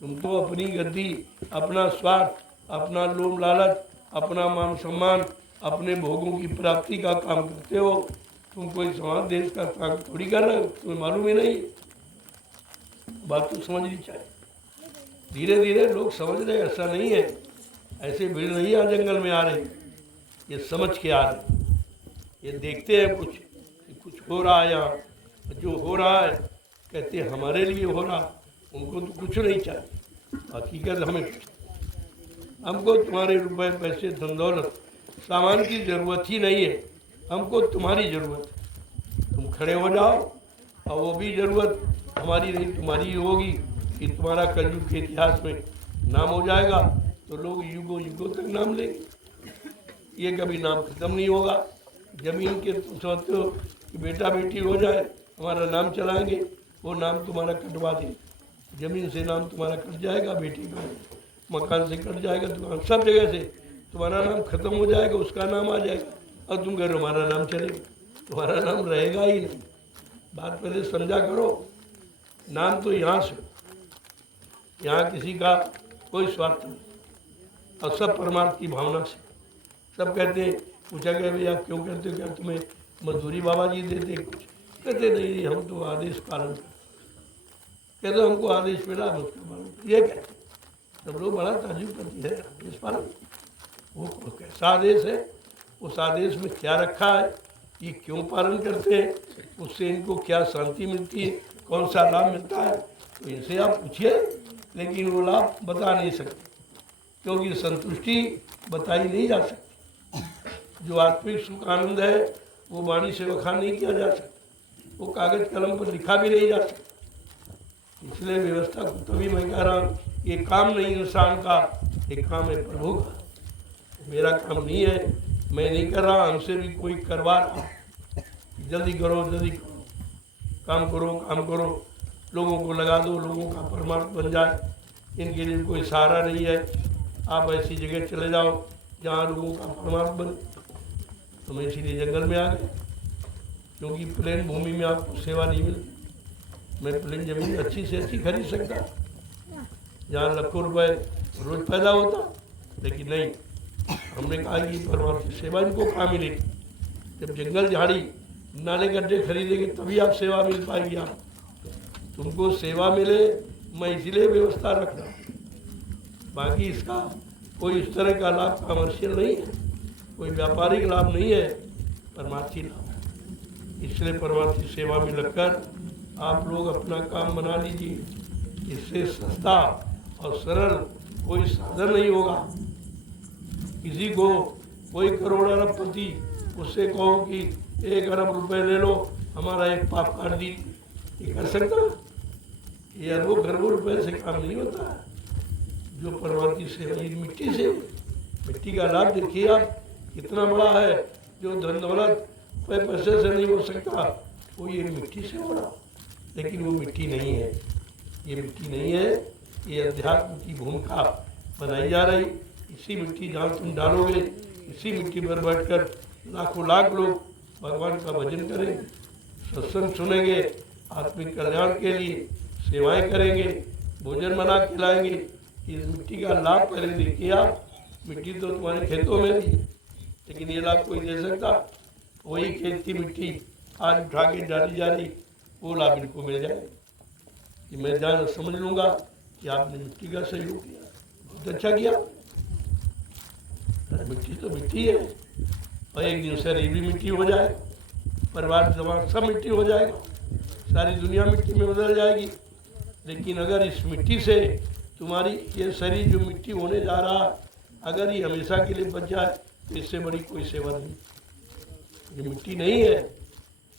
तुम तो अपनी गद्दी, अपना स्वार्थ, अपना लोभ लालच, अपना मान सम्मान, अपने भोगों की प्राप्ति का काम करते हो। तुम कोई समाज देश का काम थोड़ी कर रहे हो, तुम्हें मालूम ही नहीं। बात तो समझनी चाहिए। धीरे धीरे लोग समझ रहे, ऐसा नहीं है, ऐसे भीड़ नहीं आ जंगल में आ रही, ये समझ के आ रहे, ये देखते हैं कुछ हो रहा है यहाँ। जो हो रहा है कहते हैं हमारे लिए हो रहा, उनको तो कुछ नहीं चाहिए। हकीकत हमें, हमको तुम्हारे रुपए पैसे धन दौलत सामान की जरूरत ही नहीं है, हमको तुम्हारी जरूरत है। तुम खड़े हो जाओ, और वो भी जरूरत हमारी नहीं तुम्हारी ही होगी कि तुम्हारा कलयुग के इतिहास में नाम हो जाएगा, तो लोग युगों युगों तक नाम लेंगे। ये कभी नाम खत्म नहीं होगा। जमीन के तुम सोचते हो कि बेटा बेटी हो जाए हमारा नाम चलाएंगे, वो नाम तुम्हारा कटवा देंगे। जमीन से नाम तुम्हारा कट जाएगा, बेटी का मकान से कट जाएगा, दुकान सब जगह से तुम्हारा नाम खत्म हो जाएगा, उसका नाम आ जाएगा और तुम कह रहे हो हमारा नाम चलेगा, तुम्हारा नाम रहेगा ही नहीं। बात पहले समझा करो। नाम तो यहाँ से, यहाँ किसी का कोई स्वार्थ नहीं, और सब परमार्थ की भावना से। सब कहते हैं, पूछा गया भैया आप क्यों कहते हो, क्या तुम्हें मजदूरी बाबा जी देते कुछ? कहते नहीं, हम तो आदेश पालन करते। कहते हमको आदेश मिला हम उसका पालन। ये कहते सब लोग बड़ा ताजुब करती है, आदेश पालन वो कैसा आदेश है, उस आदेश में क्या रखा है, ये क्यों पालन करते हैं, उससे इनको क्या शांति मिलती है, कौन सा लाभ मिलता है, तो इनसे आप पूछिए। लेकिन वो लाभ बता नहीं सकते, क्योंकि संतुष्टि बताई नहीं जा सकती। जो आत्मिक सुख आनंद है वो वाणी से बखान नहीं किया जा सकता, वो कागज कलम पर लिखा भी नहीं जा सकता। इसलिए व्यवस्था को तभी मैं कह रहा हूँ, ये काम नहीं इंसान का, ये काम है प्रभु का। मेरा काम नहीं है, मैं नहीं कर रहा, हमसे भी कोई करवा रहा। जल्दी करो जल्दी करो, काम करो काम करो, लोगों को लगा दो, लोगों का परमार्थ बन जाए। इनके लिए कोई सहारा नहीं है। आप ऐसी जगह चले जाओ जहाँ लोगों का परमार्थ बने। तो मैं इसीलिए जंगल में आ गए, क्योंकि प्लेन भूमि में आपको सेवा नहीं मिलती। मैं प्लेन जमीन अच्छी से अच्छी खरीद सकता, जहाँ लाखों रुपए रोज पैदा होता, लेकिन नहीं, हमने कहा कि परमार्थ की सेवा इनको कहाँ मिलेगी। जब जंगल झाड़ी नाले गड्ढे खरीदेंगे तभी आप सेवा मिल पाएगी। आप तुमको सेवा मिले, मैं इसलिए व्यवस्था रख रहा हूँ। बाकी इसका कोई इस तरह का लाभ कमर्शियल नहीं है, कोई व्यापारिक लाभ नहीं है, परमार्थी लाभ है। इसलिए परमार्थी सेवा में लगकर आप लोग अपना काम बना लीजिए। इससे सस्ता और सरल कोई साधन नहीं होगा। किसी को कोई करोड़ अरबपति उससे कहो कि 1 अरब रुपए ले लो, हमारा एक पाप कर दी, ये कर सकता? ये अरबों खरबों रुपए से काम नहीं होता। जो परमार्थी सेवा मिट्टी से, मिट्टी का लाभ देखिए आप कितना बड़ा है। जो धन दौलत पैसे से नहीं हो सकता, वो ये मिट्टी से हो रहा। लेकिन वो मिट्टी नहीं है, ये मिट्टी नहीं है, ये अध्यात्म की भूमिका बनाई जा रही। इसी मिट्टी जहाँ तुम डालोगे, इसी मिट्टी पर बैठकर लाखों लाख लोग भगवान का भजन करेंगे, सत्संग सुनेंगे, आत्मिक कल्याण के लिए सेवाएं करेंगे, भोजन बना के लाएंगे। इस मिट्टी का लाभ पहले देखिए आप। मिट्टी तो तुम्हारे खेतों में थी, लेकिन ये लाभ कोई दे सकता? वही खेत की मिट्टी आज उठा के डाली जा रही, वो लाभ इनको मिल जाए कि मैं जान समझ लूँगा कि आपने मिट्टी का सहयोग किया, बहुत अच्छा किया। मिट्टी तो मिट्टी है, और एक दिन शरीर भी मिट्टी हो जाए, परिवार समाज सब मिट्टी हो जाएगा, सारी दुनिया मिट्टी में बदल जाएगी। लेकिन अगर इस मिट्टी से तुम्हारी ये शरीर जो मिट्टी होने जा रहा, अगर ये हमेशा के लिए बच जाए, तो इससे बड़ी कोई सेवा नहीं। ये मिट्टी नहीं है,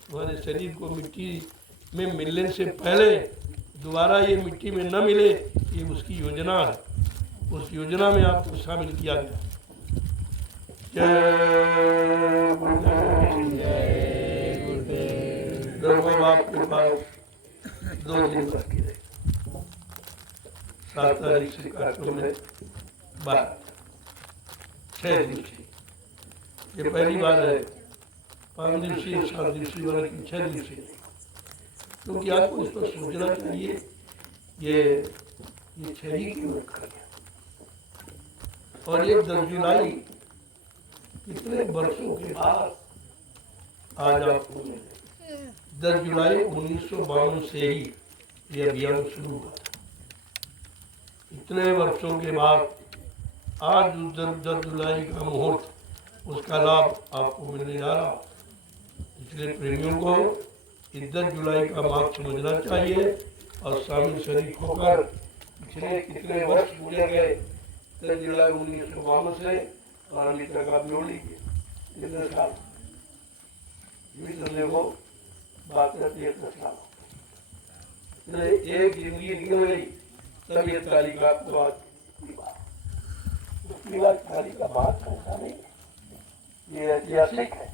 तुम्हारे शरीर को मिट्टी में मिलने से पहले दोबारा ये मिट्टी में न मिले, ये उसकी योजना है। उस योजना में आपको शामिल किया गया। जय गुरुदेव। बाप के पास 2 दिन बाकी रहे, 7 तारीख से काटो में 6 दिवसीय। ये पहली बार है 5 दिवसीय, 7 दिवसीय वाला, 6 दिवसीय। क्योंकि आपको इस पर सोचना चाहिए, ये 6 ही क्यों रखा गया। और ये 10 जुलाई कितने वर्षों के बाद आज आपको 10 जुलाई 1952 से ही ये अभियान शुरू हुआ था। इतने वर्षों के बाद आज 10 जुलाई का मुहूर्त, उसका लाभ आपको मिलने जा रहा। इसलिए प्रेमियों को इस 10 जुलाई का मार्ग समझना चाहिए और शामिल शरीक होकर पिछले कितने वर्ष गुजर गए 10 जुलाई 1952 से और अभी तक आप जोड़ लीजिए कितने साल मिलने को बात करती है 10 साल एक जिंदगी निकल गई। तब ये तारीख आपको आज तारीख का बात ऐसा नहीं, ये ऐतिहासिक है।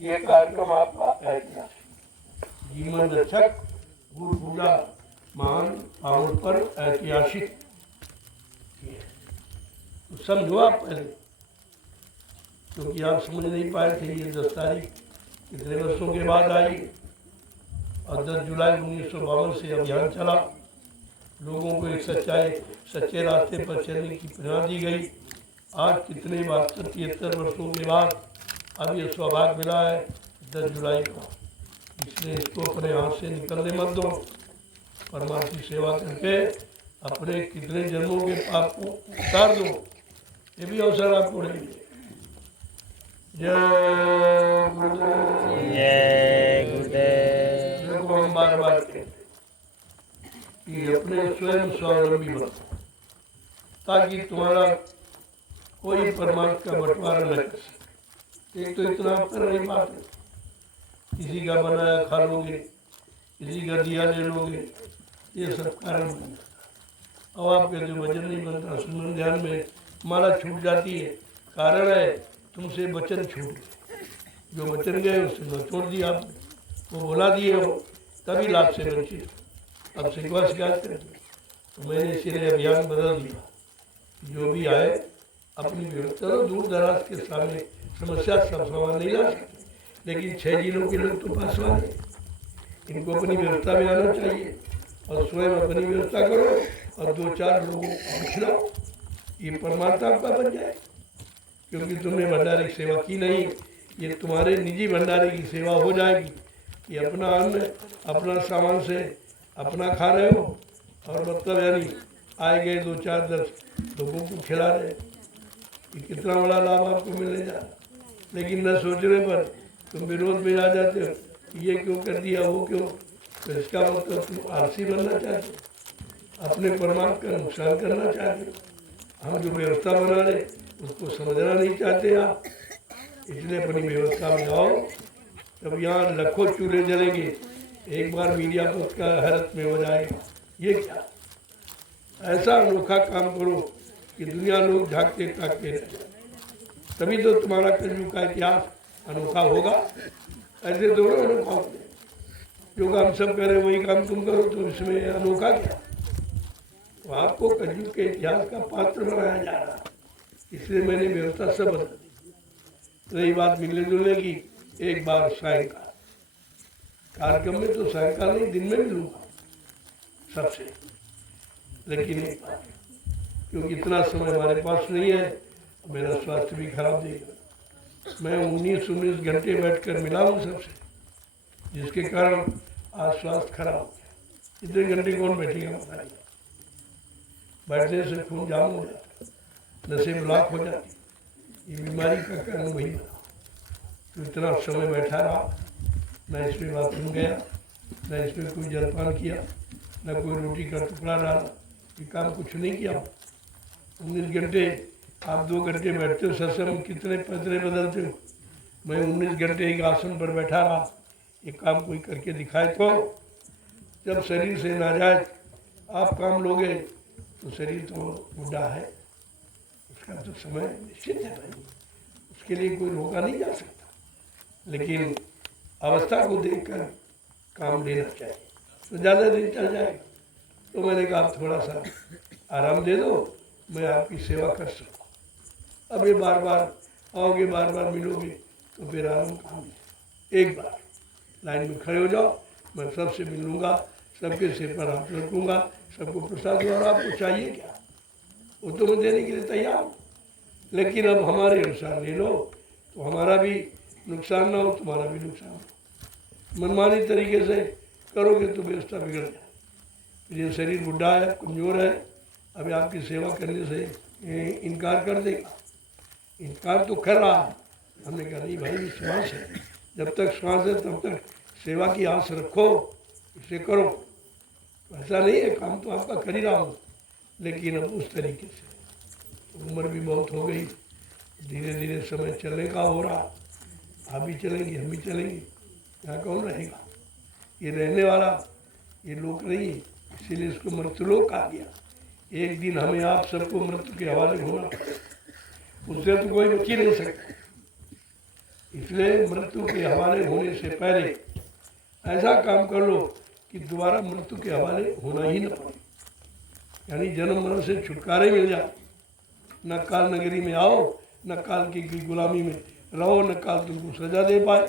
ये कार्यक्रम आपका ऐतिहासिक जीवन रक्षक गुरु पूजा महान पावन पर ऐतिहासिक समझो आप पहले, क्योंकि आप समझ नहीं पाए थे। ये 10 तारीख कितने वर्षों के बाद आई और 10 जुलाई 1952 से अभियान चला। लोगों को एक सच्चे रास्ते पर चलने की प्रेरणा दी गई। आज कितने बार 73 वर्षों के बाद अब ये सौभाग्य मिला है 10 जुलाई को, इसलिए इसको अपने हाथ से निकलने मत दो। परमात्मा की सेवा करके अपने कितने जन्मों के पाप को उतार दो, ये भी अवसर आपको देंगे। जय गुरुदेव। देखो हम बार बार कि अपने स्वयं स्वावलंबी बनो, ताकि तुम्हारा कोई परमात्मा का बंटवारा न कर सके। एक तो इतना कर नहीं पाते, किसी का बनाया खा लोगे, किसी का दिया ले लोगे, ये सब कारण बनता। अब आपके जो वजन नहीं बनता, सुमन ध्यान में माला छूट जाती है, कारण है तुमसे वचन छूट गए। जो वचन गए उससे छोड़ दिया आपने, वो बोला दिए हो तभी लाभ से वंचित। अब शिकवा शिकायत करें तो मैंने इसीलिए अभियान बदल दिया। जो भी आए अपनी व्यवस्था, तो दूर दराज के सामने समस्या सब समाधान नहीं ला सकते, लेकिन 6 जिलों के लोग तो पास वाले, इनको अपनी व्यवस्था में आना चाहिए और स्वयं अपनी व्यवस्था करो और 2-4 लोगों को खिलाओ। ये परमात्मा आपका बन जाए, क्योंकि तुमने भंडारे की सेवा की नहीं, ये तुम्हारे निजी भंडारे की सेवा हो जाएगी। ये अपना अन्न अपना सामान से अपना खा रहे हो और मतलब यानी आए गए 2-4-10 लोगों को खिला रहे। ये कितना बड़ा लाभ आपको मिलने जा रहा, लेकिन न सोचने पर तुम विरोध में आ जाते हो, ये क्यों कर दिया, वो क्यों। तो इसका मतलब तुम आलसी बनना चाहते हो, अपने परमात्मा का नुकसान करना चाहते हो। हम जो व्यवस्था बना रहे उसको समझना नहीं चाहते आप, इसलिए अपनी व्यवस्था में आओ। जब यहाँ लाखों चूल्हे जलेंगे, एक बार मीडिया को उसका हैरत में हो जाएगा, ये क्या ऐसा अनोखा काम करो कि दुनिया लोग झांकते ताकते रहे, तभी तो तुम्हारा कलयुग का इतिहास अनोखा होगा। ऐसे दोनों अनोखा होते, जो काम सब करे वही काम तुम करो, तो इसमें अनोखा क्या। तो आपको कलयुग के इतिहास का पात्र बनाया जा रहा है, इसलिए मैंने व्यवस्था सब बदल दी। रही बात मिलने जुलने की, एक बार सायंकाल कार्यक्रम में तो सायंकाल नहीं दिन में मिलूंगा सबसे, लेकिन क्योंकि इतना समय हमारे पास नहीं है, मेरा स्वास्थ्य भी खराब देगा। मैं 19 घंटे बैठकर मिला हूँ सबसे, जिसके कारण आज स्वास्थ्य खराब हो गया। इतने घंटे कौन बैठेगा बताइए। बैठने से खून जाम हो जाता, नसें ब्लॉक हो जाती, ये बीमारी का कारण वही बना। तो इतना समय बैठा रहा, न इसमें बाथरूम गया, न इसमें कोई जलपान किया, न कोई रोटी का टुकड़ा डाला, ये काम कुछ नहीं किया। 19 घंटे आप 2 घंटे बैठते हो, सत्संग कितने पतरे बदलते हो। मैं 19 घंटे एक आसन पर बैठा रहा, ये काम कोई करके दिखाए तो। जब शरीर से नाजायज आप काम लोगे तो शरीर तो बुढ़ा है, उसका तो समय निश्चित है भाई, उसके लिए कोई रोका नहीं जा सकता। लेकिन अवस्था को देखकर काम लेना चाहिए, तो ज़्यादा दिन चल जाएगा। तो मैंने कहा आप थोड़ा सा आराम दे दो, मैं आपकी सेवा कर सकूँ। अब ये बार बार आओगे, बार बार मिलोगे, तो फिर आराम कहाँ मिले। एक बार लाइन में खड़े हो जाओ, मैं सबसे मिल लूँगा, सबके सिर पर हाथ रखूँगा, सबको प्रसाद दूँ। और आपको चाहिए क्या, वो तो मैं देने के लिए तैयार हूँ, लेकिन अब हमारे अनुसार ले लो, तो हमारा भी नुकसान ना हो, तुम्हारा भी नुकसान हो। मनमानी तरीके से करोगे तो व्यवस्था बिगड़ जाए। ये शरीर बुढ़ा है, कमज़ोर है, अभी आपकी सेवा करने से इनकार कर देगा। इनकार तो कर रहा है, हमने कहा नहीं भाई विश्वास है, जब तक श्वास है तब तक सेवा की आस रखो, इसे करो। ऐसा नहीं है, काम तो आपका कर ही रहा हूँ, लेकिन अब उस तरीके से। उम्र भी बहुत हो गई, धीरे धीरे समय चलने का हो रहा, आप भी चलेंगे, हम भी चलेंगे, यहाँ कौन रहेगा? ये रहने वाला ये लोक नहीं है, इसीलिए इसको मृत्युलोक कहा गया। एक दिन हमें आप सबको मृत्यु के हवाले होना पड़ेगा, उससे तो कोई बच ही नहीं सकता। इसलिए मृत्यु के हवाले होने से पहले ऐसा काम कर लो कि दोबारा मृत्यु के हवाले होना ही न पड़े, यानी जन्म मरण से छुटकारे मिल जाए। न काल नगरी में आओ, न काल की गुलामी में रहो, न काल तुमको सजा दे पाए।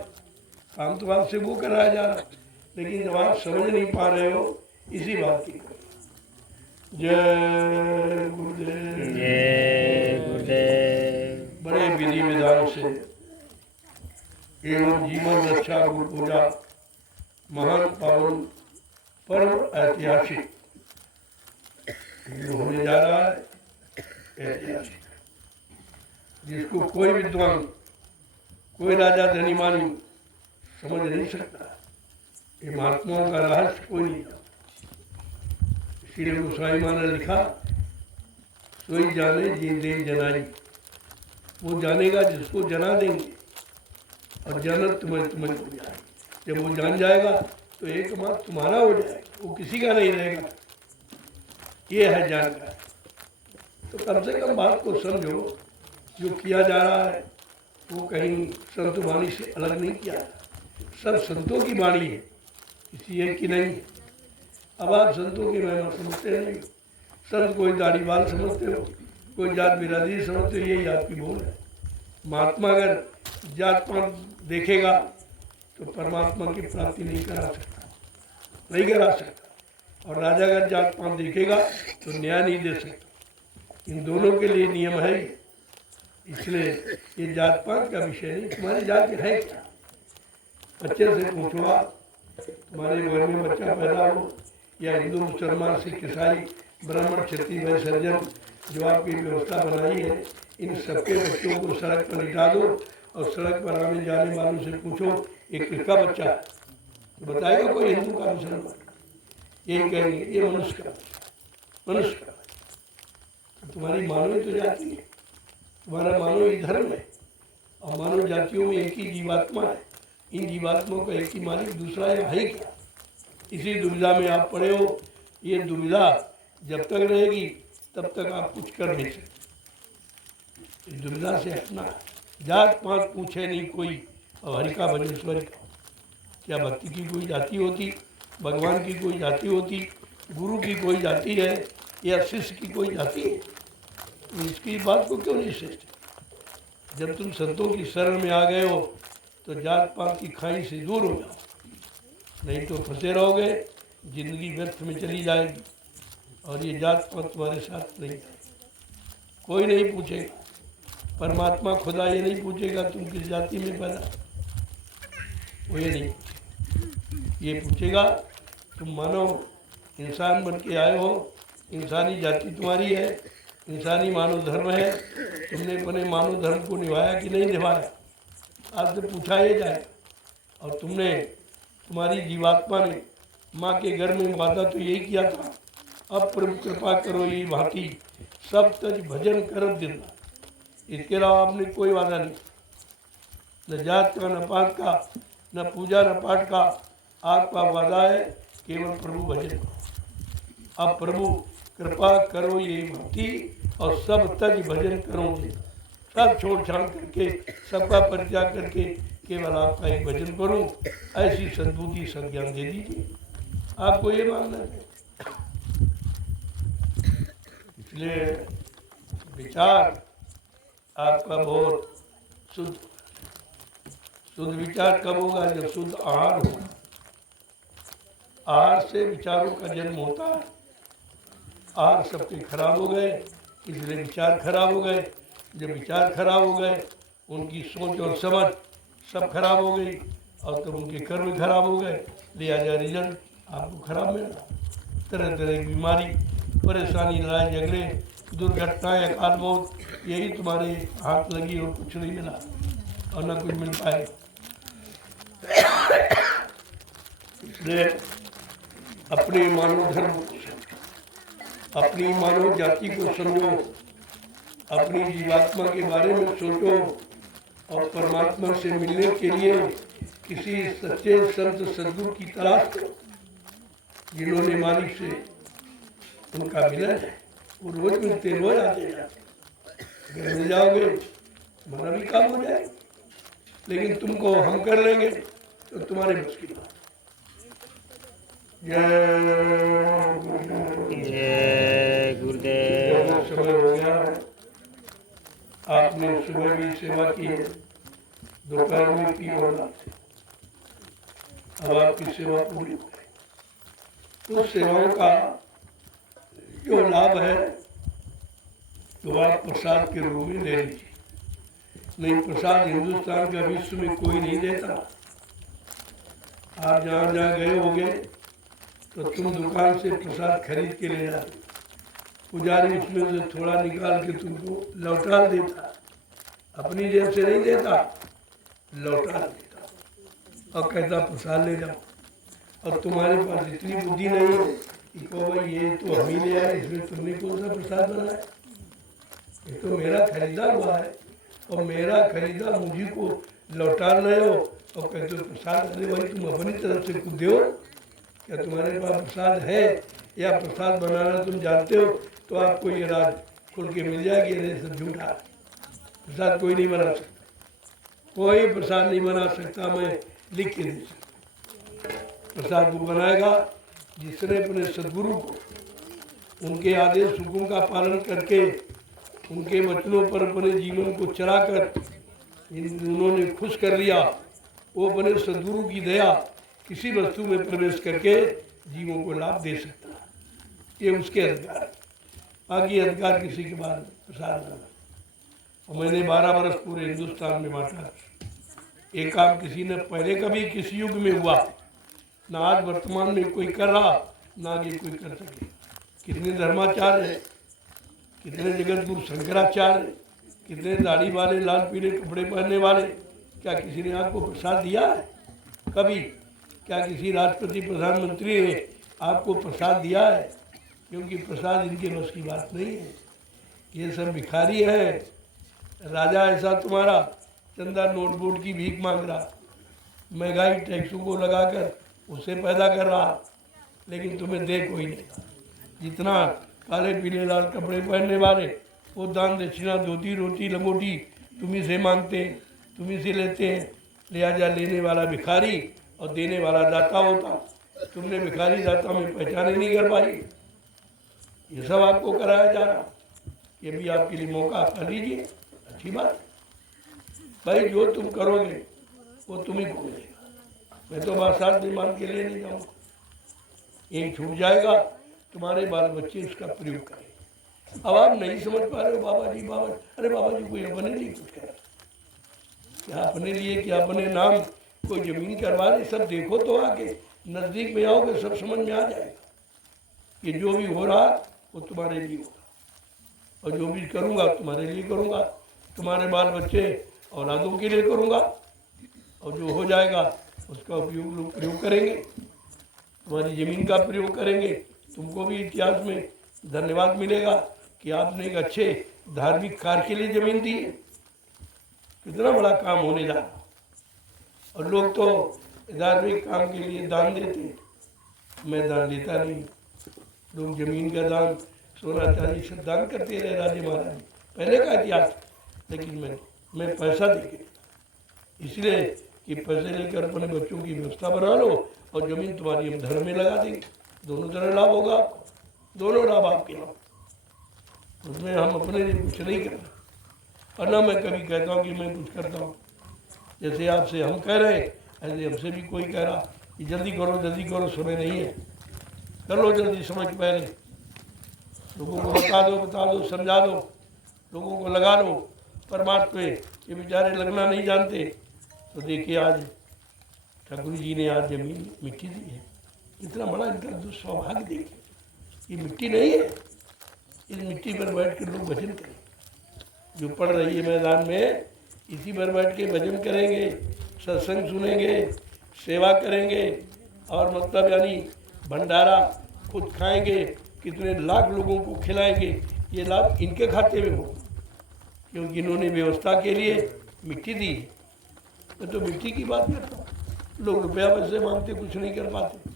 काम तो आपसे वो कराया जा रहा, लेकिन जब आप समझ नहीं पा रहे हो, इसी बात की जय गुरुदेव। जय गुरुदेव। बड़े विधि विधान से एवं जीवन रक्षा गुरु पूजा महान पावन पर्व ऐतिहासिक जो होने जा रहा है, ऐतिहासिक, जिसको कोई विद्वान, कोई राजा धनीमानी समझ नहीं सकता। ये महात्माओं का रहस्य कोई नहीं जानता। इसीलिए गोसाई माँ ने लिखा, सोई जाने जिन दे जनाई। वो जानेगा जिसको जना देंगे, और जनक तुम्हें तुम्हें हो जाएगा। जब वो जान जाएगा तो एकमात्र तुम्हारा हो जाएगा, वो किसी का नहीं रहेगा। ये है जानकारी। तो कम से कम बात को समझो, जो किया जा रहा है वो कहीं संत वाणी से अलग नहीं किया, सब संतों की वाणी है, किसी एक की नहीं है। अब आप संतों की महिमा समझते नहीं, संत कोई दाढ़ी बाल समझते हो, कोई जात बिरादरी समझते हो, यही आपकी भूल है। महात्मा अगर जात पात देखेगा तो परमात्मा की प्राप्ति नहीं करा सकता, नहीं करा सकता। और राजा अगर जात पात देखेगा तो न्याय नहीं दे सकता। इन दोनों के लिए नियम है। इसलिए ये जात पात का विषय नहीं, तुम्हारी जात है क्या? बच्चे से पूछो, तुम्हारे घर में बच्चा पैदा हो, या हिंदू मुसलमान सिख ईसाई ब्राह्मण क्षत्रिय वैश्य सज्जन, जो आपकी व्यवस्था बनाई है, इन सबके बच्चों को सड़क पर लिटा दो और सड़क पर आने जाने वालों से पूछो ये किसका बच्चा है, तो बताएगा कोई हिंदू का मुसलमान? यही कहेंगे ये मनुष्य का, मनुष्य का। तुम्हारी मानव तो जाति है, तुम्हारा मानव ही धर्म है, और मानव जातियों में एक ही जीवात्मा है। इन जीवात्माओं का एक ही मालिक दूसरा है क्या? इसी दुविधा में आप पड़े हो। ये दुविधा जब तक रहेगी तब तक आप कुछ कर नहीं सकते। इस दुविधा से हटना है। जात पात पूछे नहीं कोई, और हरि का भजन स्वर का। क्या भक्ति की कोई जाति होती, भगवान की कोई जाति होती, गुरु की कोई जाति है, या शिष्य की कोई जाति है? तो इसकी बात को क्यों नहीं सोचते? जब तुम संतों की शरण में आ गए हो तो जात पात की खाई से दूर हो जाओ, नहीं तो फंसे रहोगे, जिंदगी व्यर्थ में चली जाएगी। और ये जात पात तुम्हारे साथ नहीं जाएगी। कोई नहीं पूछेगा, परमात्मा खुदा ये नहीं पूछेगा तुम किस जाति में पैदा, वो ये नहीं पूछेगा। ये पूछेगा तुम मानव इंसान बन के आए हो, इंसानी जाति तुम्हारी है, इंसानी मानव धर्म है, तुमने अपने मानव धर्म को निभाया कि नहीं निभाया, आपसे पूछा ये जाए। और तुमने, तुम्हारी जीवात्मा ने माँ के घर में वादा तो यही किया था, अब प्रभु कृपा करो ये भांति सब तज भजन कर दिन। इसके अलावा आपने कोई वादा नहीं, न जात का, न पात का, न पूजा, न पाठ का। आपका वादा है केवल प्रभु भजन करो। अब प्रभु कृपा करो ये भांति, और सब तज भजन करोगे। सब छोड़ छाड़ करके, सबका परित्याग करके केवल आपका एक भजन करूं, ऐसी सद्बुद्धि संज्ञान दे दीजिए। आपको ये मानना है। इसलिए विचार आपका बहुत शुद्ध, शुद्ध विचार कब होगा? जब शुद्ध आहार होगा। आहार से विचारों का जन्म होता है। आहार सबके खराब हो गए, इसलिए विचार खराब हो गए। जब विचार खराब हो गए, उनकी सोच और समझ सब खराब हो गई, और तब उनके कर्म खराब हो गए, लिहाजा रिजल्ट आपको खराब मिला। तरह तरह की बीमारी, परेशानी, लड़ाई झगड़े, दुर्घटनाएं, अकाल मौत, यही तुम्हारे हाथ लगी और कुछ नहीं मिला, और न कुछ मिल पाए। इसलिए अपने मानव धर्म, अपनी मानव जाति को समझो, अपनी जीवात्मा के बारे में सोचो और परमात्मा से मिलने के लिए किसी सच्चे संत सद्गुरु की तलाश करो, जिन्होंने मालिक से उनका मिलन है। वो रोज मिलते, रोज आते जाते। अगर मिल जाओगे तुम्हारा भी काम हो जाएगा, लेकिन तुमको हम कर लेंगे तो तुम्हारे बस की बात। जय गुरुदेव। समय हो गया है, आपने सुबह भी सेवा की है, दोपहर में की और रात, अब आपकी सेवा पूरी हो गई। उस सेवाओं का जो लाभ है तो आप प्रसाद के रूप में ले लीजिए। नहीं, प्रसाद हिंदुस्तान का विश्व में कोई नहीं देता। आप जहाँ जहाँ गए होगे तो तुम दुकान से प्रसाद खरीद के ले जाते, पुजारी उसमें से थोड़ा निकाल के तुमको लौटा देता, अपनी जेब से नहीं देता, लौटा देता और कहता प्रसाद ले जाओ। और तुम्हारे पास इतनी बुद्धि नहीं है कि कहो भाई ये तो हम ही ले आए, इसमें तुमने कौन सा प्रसाद बनाया, ये तो मेरा खरीदा हुआ है और मेरा खरीदा मुझे को लौटा रहे हो और कहते हो प्रसाद। अरे भाई तुम अपनी तरफ से कुछ दो, क्या तुम्हारे पास प्रसाद है या प्रसाद बनाना तुम जानते हो तो आपको ये राज खुल के मिल जाएगी। अरे सब झूठा, प्रसाद कोई नहीं बना सकता, कोई प्रसाद नहीं बना सकता। मैं लिख के दे सकता, प्रसाद वो बनाएगा जिसने अपने सद्गुरु को उनके आदेश हुक्म का पालन करके उनके वचनों पर अपने जीवन को चलाकर उन्होंने खुश कर लिया। वो अपने सद्गुरु की दया किसी वस्तु में प्रवेश करके जीवों को लाभ दे सकता है, ये उसके अधिकार। बाकी अधिकार किसी के बाद प्रसाद बना। और मैंने 12 वर्ष पूरे हिंदुस्तान में बांटा। एक काम किसी ने पहले कभी किसी युग में हुआ ना, आज वर्तमान में कोई कर रहा ना आगे कोई कर सके। कितने धर्माचार्य है, कितने जगत गुरु शंकराचार्य, कितने दाढ़ी वाले लाल पीले कपड़े पहनने वाले, क्या किसी ने आपको प्रसाद दिया है कभी? क्या किसी राष्ट्रपति प्रधानमंत्री ने आपको प्रसाद दिया है? क्योंकि प्रसाद इनके बस की बात नहीं है। ये सब भिखारी है। राजा ऐसा तुम्हारा चंदा नोट बोट की भीख मांग रहा, महंगाई टैक्सों को लगाकर उसे पैदा कर रहा, लेकिन तुम्हें दे कोई नहीं। जितना काले पीले लाल कपड़े पहनने वाले वो दान दक्षिणा धोती रोटी लंगोटी तुम्ही से मांगते हैं, तुम्ही से लेते हैं। लिहाजा लेने वाला भिखारी और देने वाला दाता होता। तुमने भिखारी दाता में पहचान ही नहीं कर पाई। ये सब आपको कराया जा रहा, ये भी आपके लिए मौका कर लीजिए, अच्छी बात। भाई जो तुम करोगे वो तुम ही को मिलेगा। मैं तो बासात निर्माण के लिए नहीं जाऊँगा। एक छूट जाएगा, तुम्हारे बाल बच्चे इसका प्रयोग करें। अब आप नहीं समझ पा रहे हो बाबा जी, बाबा अरे बाबा जी कोई अपने लिए कुछ कर, क्या अपने लिए, क्या अपने नाम कोई जमीन करवा रहे। सब देखो तो आके नज़दीक में आओगे सब समझ में आ जाएगा कि जो भी हो रहा वो तुम्हारे लिए होगा, और जो भी करूँगा तुम्हारे लिए करूँगा, तुम्हारे बाल बच्चे औलादों के लिए करूँगा, और जो हो जाएगा उसका उपयोग लोग प्रयोग करेंगे, तुम्हारी ज़मीन का प्रयोग करेंगे। तुमको भी इतिहास में धन्यवाद मिलेगा कि आपने एक अच्छे धार्मिक कार्य के लिए ज़मीन दी है। कितना बड़ा काम होने जा रहा। और लोग तो धार्मिक काम के लिए दान देते हैं, मैं दान देता नहीं। लोग जमीन का दान, सोना चांदी सब दान करते रहे राजे महाराज, पहले का इतिहास। लेकिन मैं पैसा दे, इसलिए कि पैसे लेकर अपने बच्चों की व्यवस्था बना लो और ज़मीन तुम्हारी हम धर्म में लगा देंगे। दोनों तरह लाभ होगा आपको, दोनों लाभ आपके लाभ। उसमें हम अपने लिए कुछ नहीं करना, और ना मैं कभी कहता हूँ कि मैं कुछ करता हूँ। जैसे आपसे हम कह रहे ऐसे हमसे भी कोई कह रहा कि जल्दी करो, समय नहीं है, कर लो जल्दी, समझ पहले लोगों को बता दो, समझा दो, लोगों को लगा लो परमात्मा में। ये बेचारे लगना नहीं जानते। तो देखिए आज ठाकुर जी ने आज जमीन मिट्टी दी है, कितना बड़ा इनका दुस्सौभाग्य। देखिए ये मिट्टी नहीं है, इस मिट्टी पर बैठ कर लोग भजन करें। जो पढ़ रही है मैदान में, इसी पर बैठ के भजन करेंगे, सत्संग सुनेंगे, सेवा करेंगे, और मतलब यानी भंडारा खुद खाएंगे, कितने लाख लोगों को खिलाएंगे। ये लाभ इनके खाते में हो, क्योंकि इन्होंने व्यवस्था के लिए मिट्टी दी है। मैं तो मिट्टी की बात करता हूँ। लोग रुपया पैसे मांगते, कुछ नहीं कर पाते,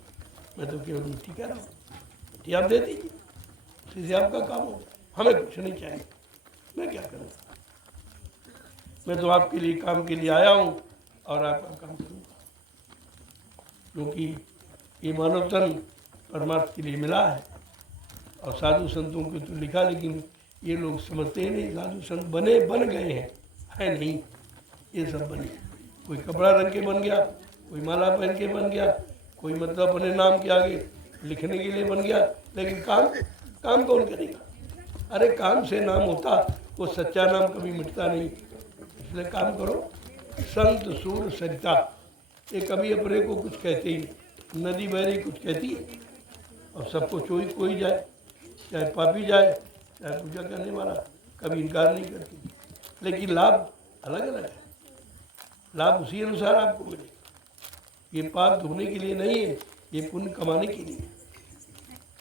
मैं तो केवल मिट्टी कह रहा हूँ। मिट्टी आप दे दीजिए, उसी से आपका काम हो, हमें कुछ नहीं चाहिए। मैं क्या करूँ, मैं तो आपके लिए काम के लिए आया हूँ और आपका काम करूँगा, क्योंकि ये मानव तन परमार्थ के लिए मिला है। और साधु संतों को तो लिखा, लेकिन ये लोग समझते ही नहीं। साधु संत बन गए हैं, है नहीं, ये सब बने। कोई कपड़ा रंग के बन गया, कोई माला पहन के बन गया, कोई मतलब अपने नाम के आगे लिखने के लिए बन गया, लेकिन काम कौन करेगा? अरे काम से नाम होता, वो सच्चा नाम कभी मिटता नहीं। इसलिए काम करो। संत सूर सरिता, ये कभी अपने को कुछ कहते ही नहीं। नदी बह रही कुछ कहती है, और सबको कोई जाए, चाहे पापी जाए चाहे पूजा करने वाला, कभी इनकार नहीं करती। लेकिन लाभ अलग अलग है, लाभ उसी अनुसार आपको मिलेगा। ये पाप धोने के लिए नहीं है, ये पुण्य कमाने के लिए।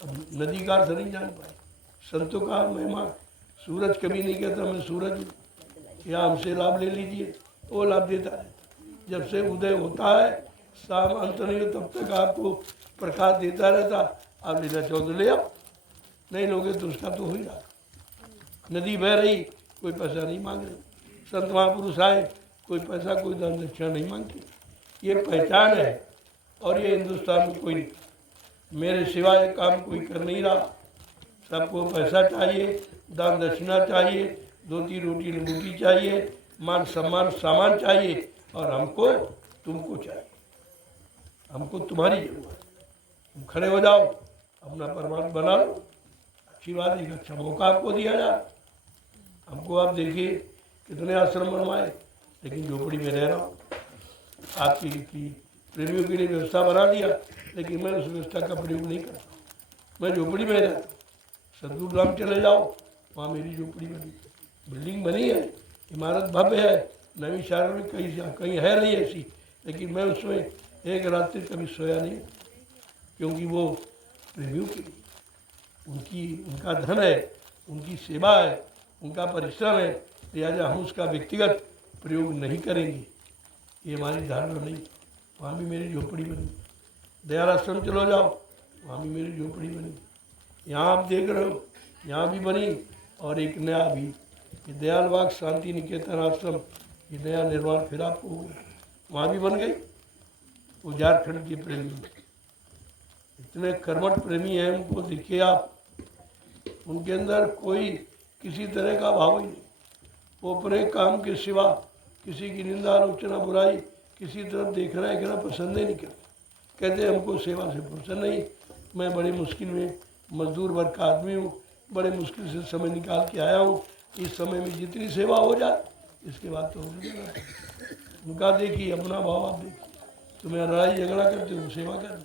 अब नदी का अर्थ नहीं जान पाए। संतों का महिमा, सूरज कभी नहीं कहता मैं सूरज हूँ, या हमसे लाभ ले लीजिए, वो लाभ देता है। जब से उदय होता है, शाम अंत नहीं हो, तब तक आपको प्रकाश देता रहता। आप लेना चाहो तो ले आओ, नहीं लोगे तो उसका तो हो ही रहा। नदी बह रही, कोई पैसा नहीं मांग रही। संत महापुरुष आए, कोई पैसा कोई दान दक्षिणा नहीं मांगते। ये पहचान है। और ये हिंदुस्तान में कोई मेरे सिवाय काम कोई कर नहीं रहा। सबको पैसा चाहिए, दान दक्षिणा चाहिए, धोती रोटी बूटी चाहिए, मान सम्मान सामान चाहिए, और हमको तुमको चाहिए। हमको तुम्हारी जरूरत है। तुम खड़े हो जाओ, अपना परमात्मा बना लो। अच्छी बात है, अच्छा मौका आपको दिया जाए। हमको आप देखिए कितने आश्रम बनवाए, लेकिन झोपड़ी में रह रहा हूँ। आपकी प्रेमियों के लिए व्यवस्था बना दिया, लेकिन मैं उस व्यवस्था का प्रयोग नहीं करता। मैं झोपड़ी में रहता। सदगुरु धाम चले जाओ, वहाँ मेरी झोपड़ी बनी, बिल्डिंग बनी है, इमारत भव्य है, नवी शहर में कहीं है नहीं ऐसी, लेकिन मैं उसमें एक रात्रि कभी सोया नहीं, क्योंकि वो प्रेमियों के लिए, उनका धन है, उनकी सेवा है, उनका परिश्रम है। लिहाजा हम उसका व्यक्तिगत प्रयोग नहीं करेंगे, ये हमारी धारणा नहीं। वहाँ भी मेरी झोपड़ी बनी। दयाल आश्रम चलो जाओ, वहाँ भी मेरी झोपड़ी बनी। यहाँ आप देख रहे हो, यहाँ भी बनी, और एक नया भी, ये दयाल बाग शांति निकेतन आश्रम, ये नया निर्माण फिर आपको हो गया, वहाँ भी बन गई। वो झारखंड के प्रेमी, इतने कर्मठ प्रेमी हैं, उनको देखिए आप, उनके अंदर कोई किसी तरह का भाव ही नहीं। वो अपने काम के सिवा किसी की निंदा आलोचना बुराई किसी तरफ देखना पसंद ही नहीं करते। कहते हमको सेवा से फुर्सत नहीं, मैं बड़ी मुश्किल में मजदूर वर्ग का आदमी हूँ, बड़े मुश्किल से समय निकाल के आया हूँ, इस समय में जितनी सेवा हो जाए इसके बाद तो हो जाएगा। उनका देखिए अपना भाव, आप देखिए, तुम्हें लड़ाई झगड़ा करते हो, सेवा कर,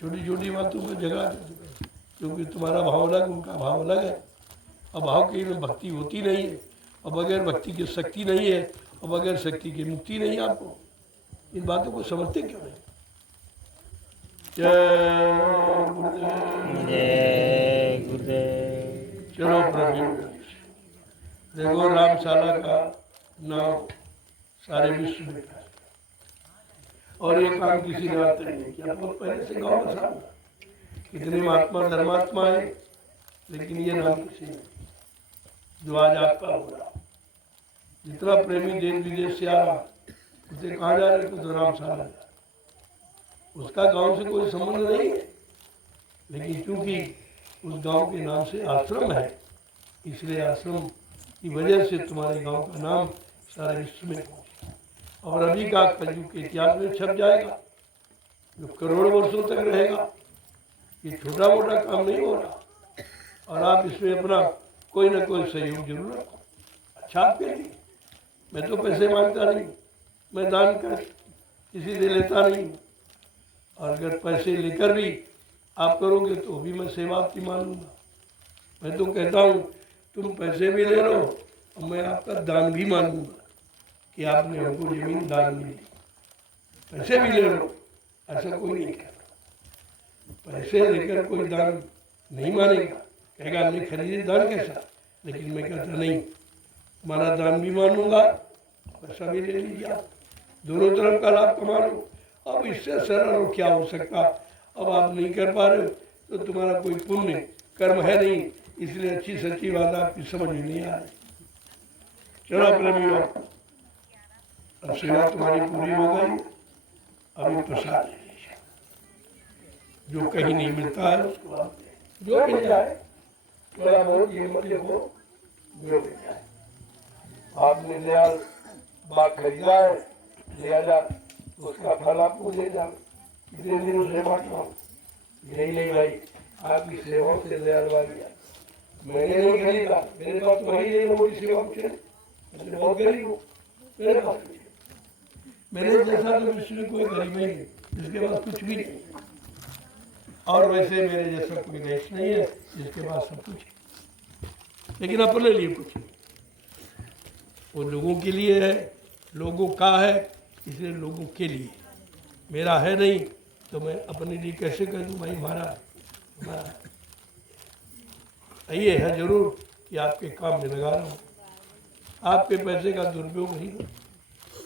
छोटी छोटी बातों पर झगड़ा करते हो, क्योंकि तुम्हारा भाव अलग, उनका भाव अलग है। अब भाव की में भक्ति होती नहीं है, और बगैर भक्ति की शक्ति नहीं है, और बगैर शक्ति की मुक्ति नहीं है। आपको इन बातों को समझते क्यों नहीं? जय गुरुदेव। चलो प्रभु, देखो रामशाला का नाम सारे विश्व में था, और ये काम किसी ने आते नहीं किया। बहुत पहले से गाँव में था, कितने महात्मा धर्मात्मा है, लेकिन ये नाम किसी ने, जो आज आपका हो रहा। जितना प्रेमी देश विदेश से आ रहा, उसे कहाँ जा रहे तो रामशाला, उसका गांव से कोई संबंध नहीं है, लेकिन चूंकि उस गांव के नाम से आश्रम है, इसलिए आश्रम की वजह से तुम्हारे गांव का नाम सारे विश्व में पहुंचा, और अभी का कलयुग के इतिहास में छप जाएगा, जो करोड़ों वर्षों तक रहेगा। ये छोटा मोटा काम नहीं हो रहा, और आप इसमें अपना कोई ना कोई सहयोग जरूर रखो। अच्छा आपके लिए, मैं तो पैसे मांगता नहीं, मैं दान कर किसी से लेता नहीं, और अगर पैसे लेकर भी आप करोगे तो भी मैं सेवा आपकी मानूंगा। मैं तो कहता हूँ तुम पैसे भी ले लो, और मैं आपका दान भी मानूंगा कि आपने हमको जमीन दान में दी। पैसे भी ले लो, ऐसा कोई नहीं कहता। पैसे लेकर कोई दान नहीं मानेगा, कहेगा हमने खरीदे दान कैसा, लेकिन मैं कहता नहीं, तुम्हारा दान भी मानूंगा, पैसा भी ले लीजिए आप, दोनों तरफ का लाभ कमा लो। अब इससे सरल और क्या हो सकता। अब आप नहीं कर पा रहे हो तो तुम्हारा कोई पुण्य कर्म है नहीं, इसलिए अच्छी सच्ची बात आपकी समझ में नहीं आ रही। चलो प्रेमियों, अब सेवा तुम्हारी पूरी हो गई, अभी प्रसाद ले लीजिए। जो कहीं नहीं मिलता है उसको आप दें। जो मिल जाए, थोड़ा बहुत ये मत देखो, जो मिल जाए। आपने नया बाग खरीदा है, लिया जा, उसका फल आपको दे जा। कितने दिनों से बांटना हूँ, नहीं भाई, आपकी सेवा से नया लगा दिया। मैंने नहीं खरीदा, मेरे पास तो ही नहीं, मोटी सेवा कुछ है, मैं बहुत गरीब हूँ, मेरे पास मेरे जैसा तो विश्व में कोई गरीब नहीं है जिसके पास कुछ भी नहीं, और वैसे मेरे जैसा कोई देश नहीं है जिसके पास सब कुछ है, लेकिन अपने लिए कुछ है। वो लोगों के लिए है, लोगों का है, इसलिए लोगों के लिए। मेरा है नहीं तो मैं अपने लिए कैसे कर दूँ भाई, हमारा ये है जरूर कि आपके काम में लगा रहा हूँ, आपके पैसे का दुरुपयोग नहीं करूँ,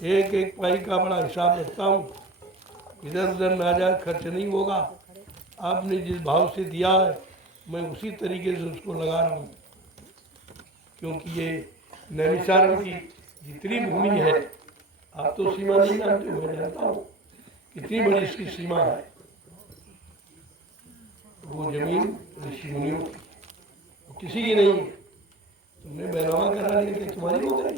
एक एक पाई का बड़ा हिसाब रखता हूँ, इधर उधर ना जाए, खर्च नहीं होगा। आपने जिस भाव से दिया है मैं उसी तरीके से उसको लगा रहा हूँ, क्योंकि ये नैमिषारण्य की जितनी भूमि है, आप तो सीमा नहीं जानते हो, मैं जानता हूँ कितनी बड़ी इसकी सीमा है। वो जमीन ऋषि मुनियों की, किसी की नहीं। तुमने बैनामा करा लिया कि तुम्हारी हो गई,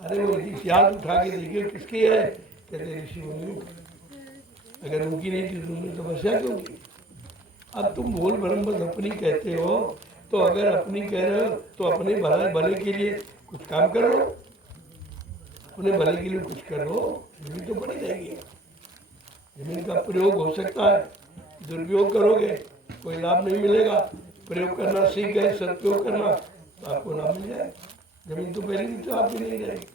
अरे वो इतिहास उठा के देखिए किसकी है, कहते ऋषि मुनियों की। अगर उनकी नहीं थी तुमने तपस्या क्यों की। अब तुम बोल ब्रह्म बस अपनी कहते हो, तो अगर अपनी कह रहे हो तो अपने भले के लिए कुछ काम करो, अपने भले के लिए कुछ करो, जमीन तो बनी रहेगी। जमीन का प्रयोग हो सकता है, दुरुपयोग करोगे कोई लाभ नहीं मिलेगा, प्रयोग करना सीख गए, सदुपयोग करना तो आपको लाभ मिल जाए। जमीन तो पहले भी तो आपकी नहीं रहेगी,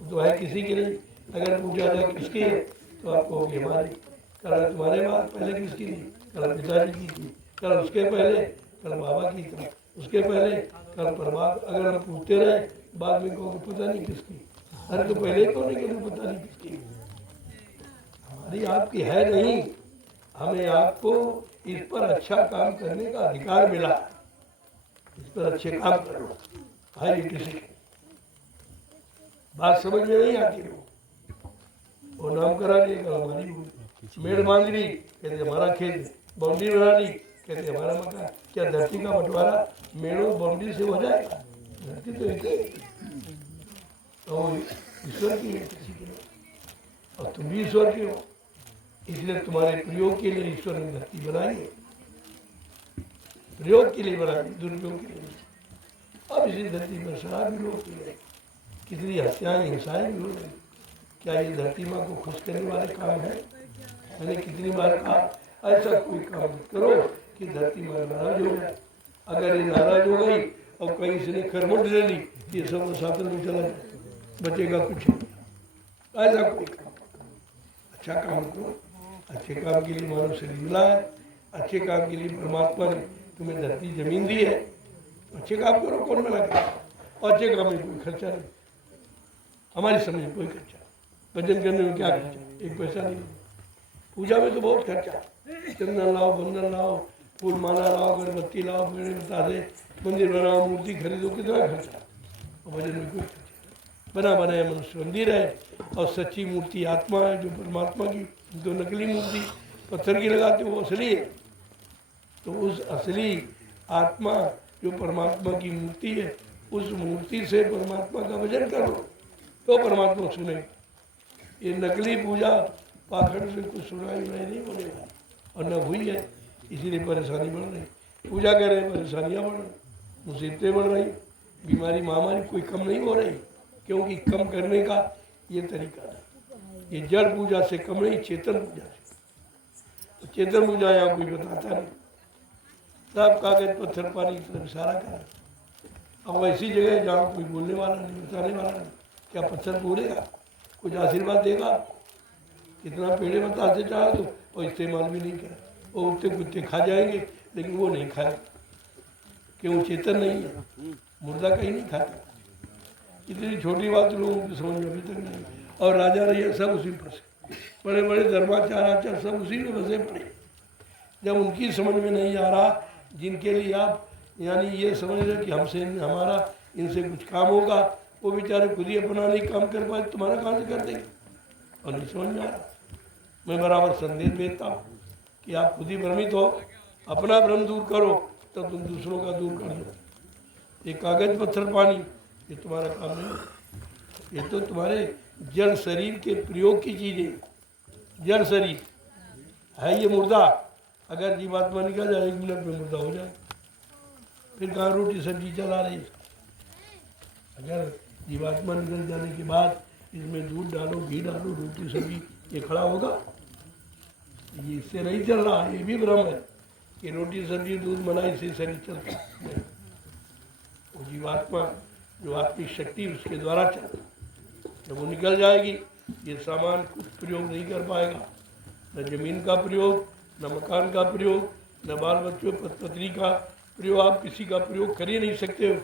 तो है किसी की नहीं। अगर पूछा जाए किसकी है तो आपको होगी हमारी। कल तुम्हारे बाद पहले किसकी थी, कल पिताजी की थी, कल उसके पहले कल बाबा की थी, उसके पहले कल परमात्मा। अगर हम पूछते रहे बाद में कहोगे पता नहीं किसकी, अरे तो पहले क्यों नहीं कहते पता नहीं किसकी। हमारी आपकी है नहीं, हमें आपको इस पर अच्छा काम करने का अधिकार मिला, इस पर अच्छे काम करो। भाई किसी की बात समझ में नहीं आती, वो नाम करा देगा हमारी मेड़ बांध ली, कहते हमारा खेत, बाउंड्री बना ली, कहते हमारा मकान। क्या धरती का बंटवारा मेड़ों बाउंड्री से हो जाएगा? धरती तो ईश्वर की है, किसी की नहीं। और तुम भी ईश्वर के हो, इसलिए तुम्हारे प्रयोग के लिए ईश्वर ने धरती बनाई है, प्रयोग के लिए बनाई, दुरुपयोग के लिए। अब इसी धरती पर शराब भी लोग पी रहे, कितनी हत्याएं हिंसाएं भी हो रही। क्या ये धरती माँ को खुश करने वाले काम है? मैंने कितनी बार कहा ऐसा कोई काम मत करो कि धरती माँ नाराज हो जाए। अगर ये नाराज हो गई और कहीं से ने खरमुंड ले ली, ये सब साधन में चला जाए, बचेगा कुछ नहीं। ऐसा कोई काम, अच्छा काम करो। अच्छे काम के लिए मानव शरीर मिला है, अच्छे काम के लिए परमात्मा ने तुम्हें धरती जमीन दी है, अच्छे काम करो, कौन मना करे। और अच्छे काम में कोई खर्चा नहीं, हमारी समझ में कोई खर्चा। भजन करने में क्या खर्चा, एक पैसा नहीं। पूजा में तो बहुत खर्चा, चंदन लाओ, बंधन लाओ, फूल माला लाओ, अगरबत्ती लाओ, मेरे बता दे, मंदिर बनाओ, मूर्ति खरीदो, कितना खर्चा। और भजन में कोई खर्चा। बना बनाया मनुष्य मंदिर है, और सच्ची मूर्ति आत्मा है जो परमात्मा की। जो नकली मूर्ति पत्थर की लगाते हो वो असली है। तो उस असली आत्मा जो परमात्मा की मूर्ति है, उस मूर्ति से परमात्मा का भजन करो तो परमात्मा सुने। ये नकली पूजा पाखंड से कुछ सुनाई नहीं बनेगा, और न हुई है, इसीलिए परेशानी बढ़ रही। पूजा कर रहे परेशानियाँ बढ़ रही, मुसीबतें बढ़ रही, बीमारी महामारी कोई कम नहीं हो रही, क्योंकि कम करने का ये तरीका है। ये जड़ पूजा से कम नहीं, चेतन पूजा से। चेतन पूजा यहाँ कोई बताता नहीं, सब कागज पत्थर पानी की तरफ इशारा करा। अब ऐसी जगह जहाँ कोई बोलने वाला नहीं, बताने वाला नहीं, क्या पत्थर बोलेगा, कुछ आशीर्वाद देगा? कितना पेड़े बताते चाहे तो, और इस्तेमाल भी नहीं करा। वो उठते कुत्ते खा जाएंगे, लेकिन वो नहीं खाए, क्यों? चेतन नहीं है। मुर्दा कहीं नहीं खाता। इतनी छोटी बात लोगों की समझ में अभी तक नहीं। और राजा रैया सब उसी में फंसे, बड़े बड़े धर्माचार आचार सब उसी में फंसे पड़े। जब उनकी समझ में नहीं आ रहा, जिनके लिए आप यानी ये समझ रहे कि हमसे हमारा इनसे कुछ काम होगा, वो बेचारे खुद ही अपना नहीं काम कर पाए, तुम्हारा कहाँ से कर देंगे? और नहीं समझ में आ रहा। मैं बराबर संदेश देता हूँ कि आप खुद ही भ्रमित हो, अपना भ्रम दूर करो, तब तुम दूसरों का दूर कर दो। ये कागज पत्थर पानी ये तुम्हारा काम नहीं, ये तो तुम्हारे जड़ शरीर के प्रयोग की चीजें। जड़ शरीर है ये मुर्दा, अगर जीवात्मा निकल जाए 1 मिनट में मुर्दा हो जाए, फिर कहाँ रोटी सब्जी चला रही है। अगर जीवात्मा निकल जाने के बाद इसमें दूध डालो, घी डालो, रोटी सब्जी, ये खड़ा होगा? ये इससे नहीं चल रहा। ये भी भ्रम है कि रोटी सब्जी दूध मलाई से शरीर चलता है। वो जीवात्मा जो आत्मिक शक्ति उसके द्वारा चलता, जब वो निकल जाएगी ये सामान कुछ प्रयोग नहीं कर पाएगा। न जमीन का प्रयोग, न मकान का प्रयोग, न बाल बच्चों पत्नी का प्रयोग, आप किसी का प्रयोग कर ही नहीं सकते हो।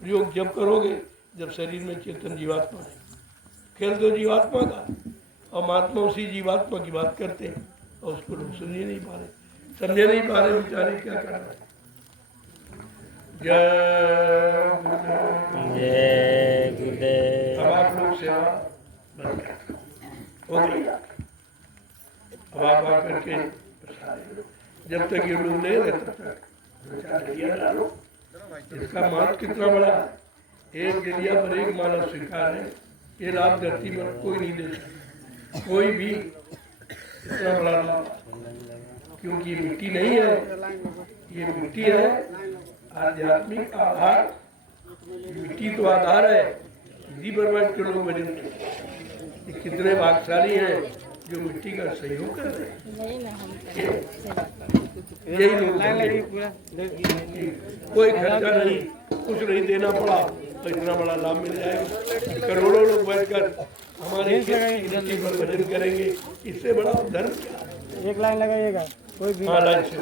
प्रयोग जब करोगे जब शरीर में चेतन जीवात्मा है। खेल दो जीवात्मा का, और महात्मा उसी जीवात्मा की बात करते हैं और उसको लोग समझे नहीं पा रहे, समझे नहीं पा रहे बेचारे क्या कर रहे हैं। जय गुरुदेव। अब आप लोग सेवा बंद कर हो गई। अब आप आकर के जब तक ये लोग नहीं रहते तब तक दलिया डालो। इसका महत्व कितना बड़ा है। 1 दलिया पर 1 मानव स्वीकार है। ये लाभ धरती पर कोई नहीं दे सकता, कोई भी इतना बड़ा लाभ, क्योंकि ये मिट्टी नहीं है, ये मिट्टी है आध्यात्मिक आधार। मिट्टी तो आधार है, इसी पर बैठ के लोग भजन करते। कितने भाग्यशाली हैं जो मिट्टी का सहयोग कर रहे हैं। यही लोग, कोई खर्चा नहीं, कुछ नहीं देना पड़ा तो इतना बड़ा लाभ मिल जाएगा। करोड़ों लोग बैठकर हमारे मिट्टी पर भजन करेंगे, इससे बड़ा धर्म क्या? 1 लाइन लगाइएगा कोई भी। हाँ, लाइन से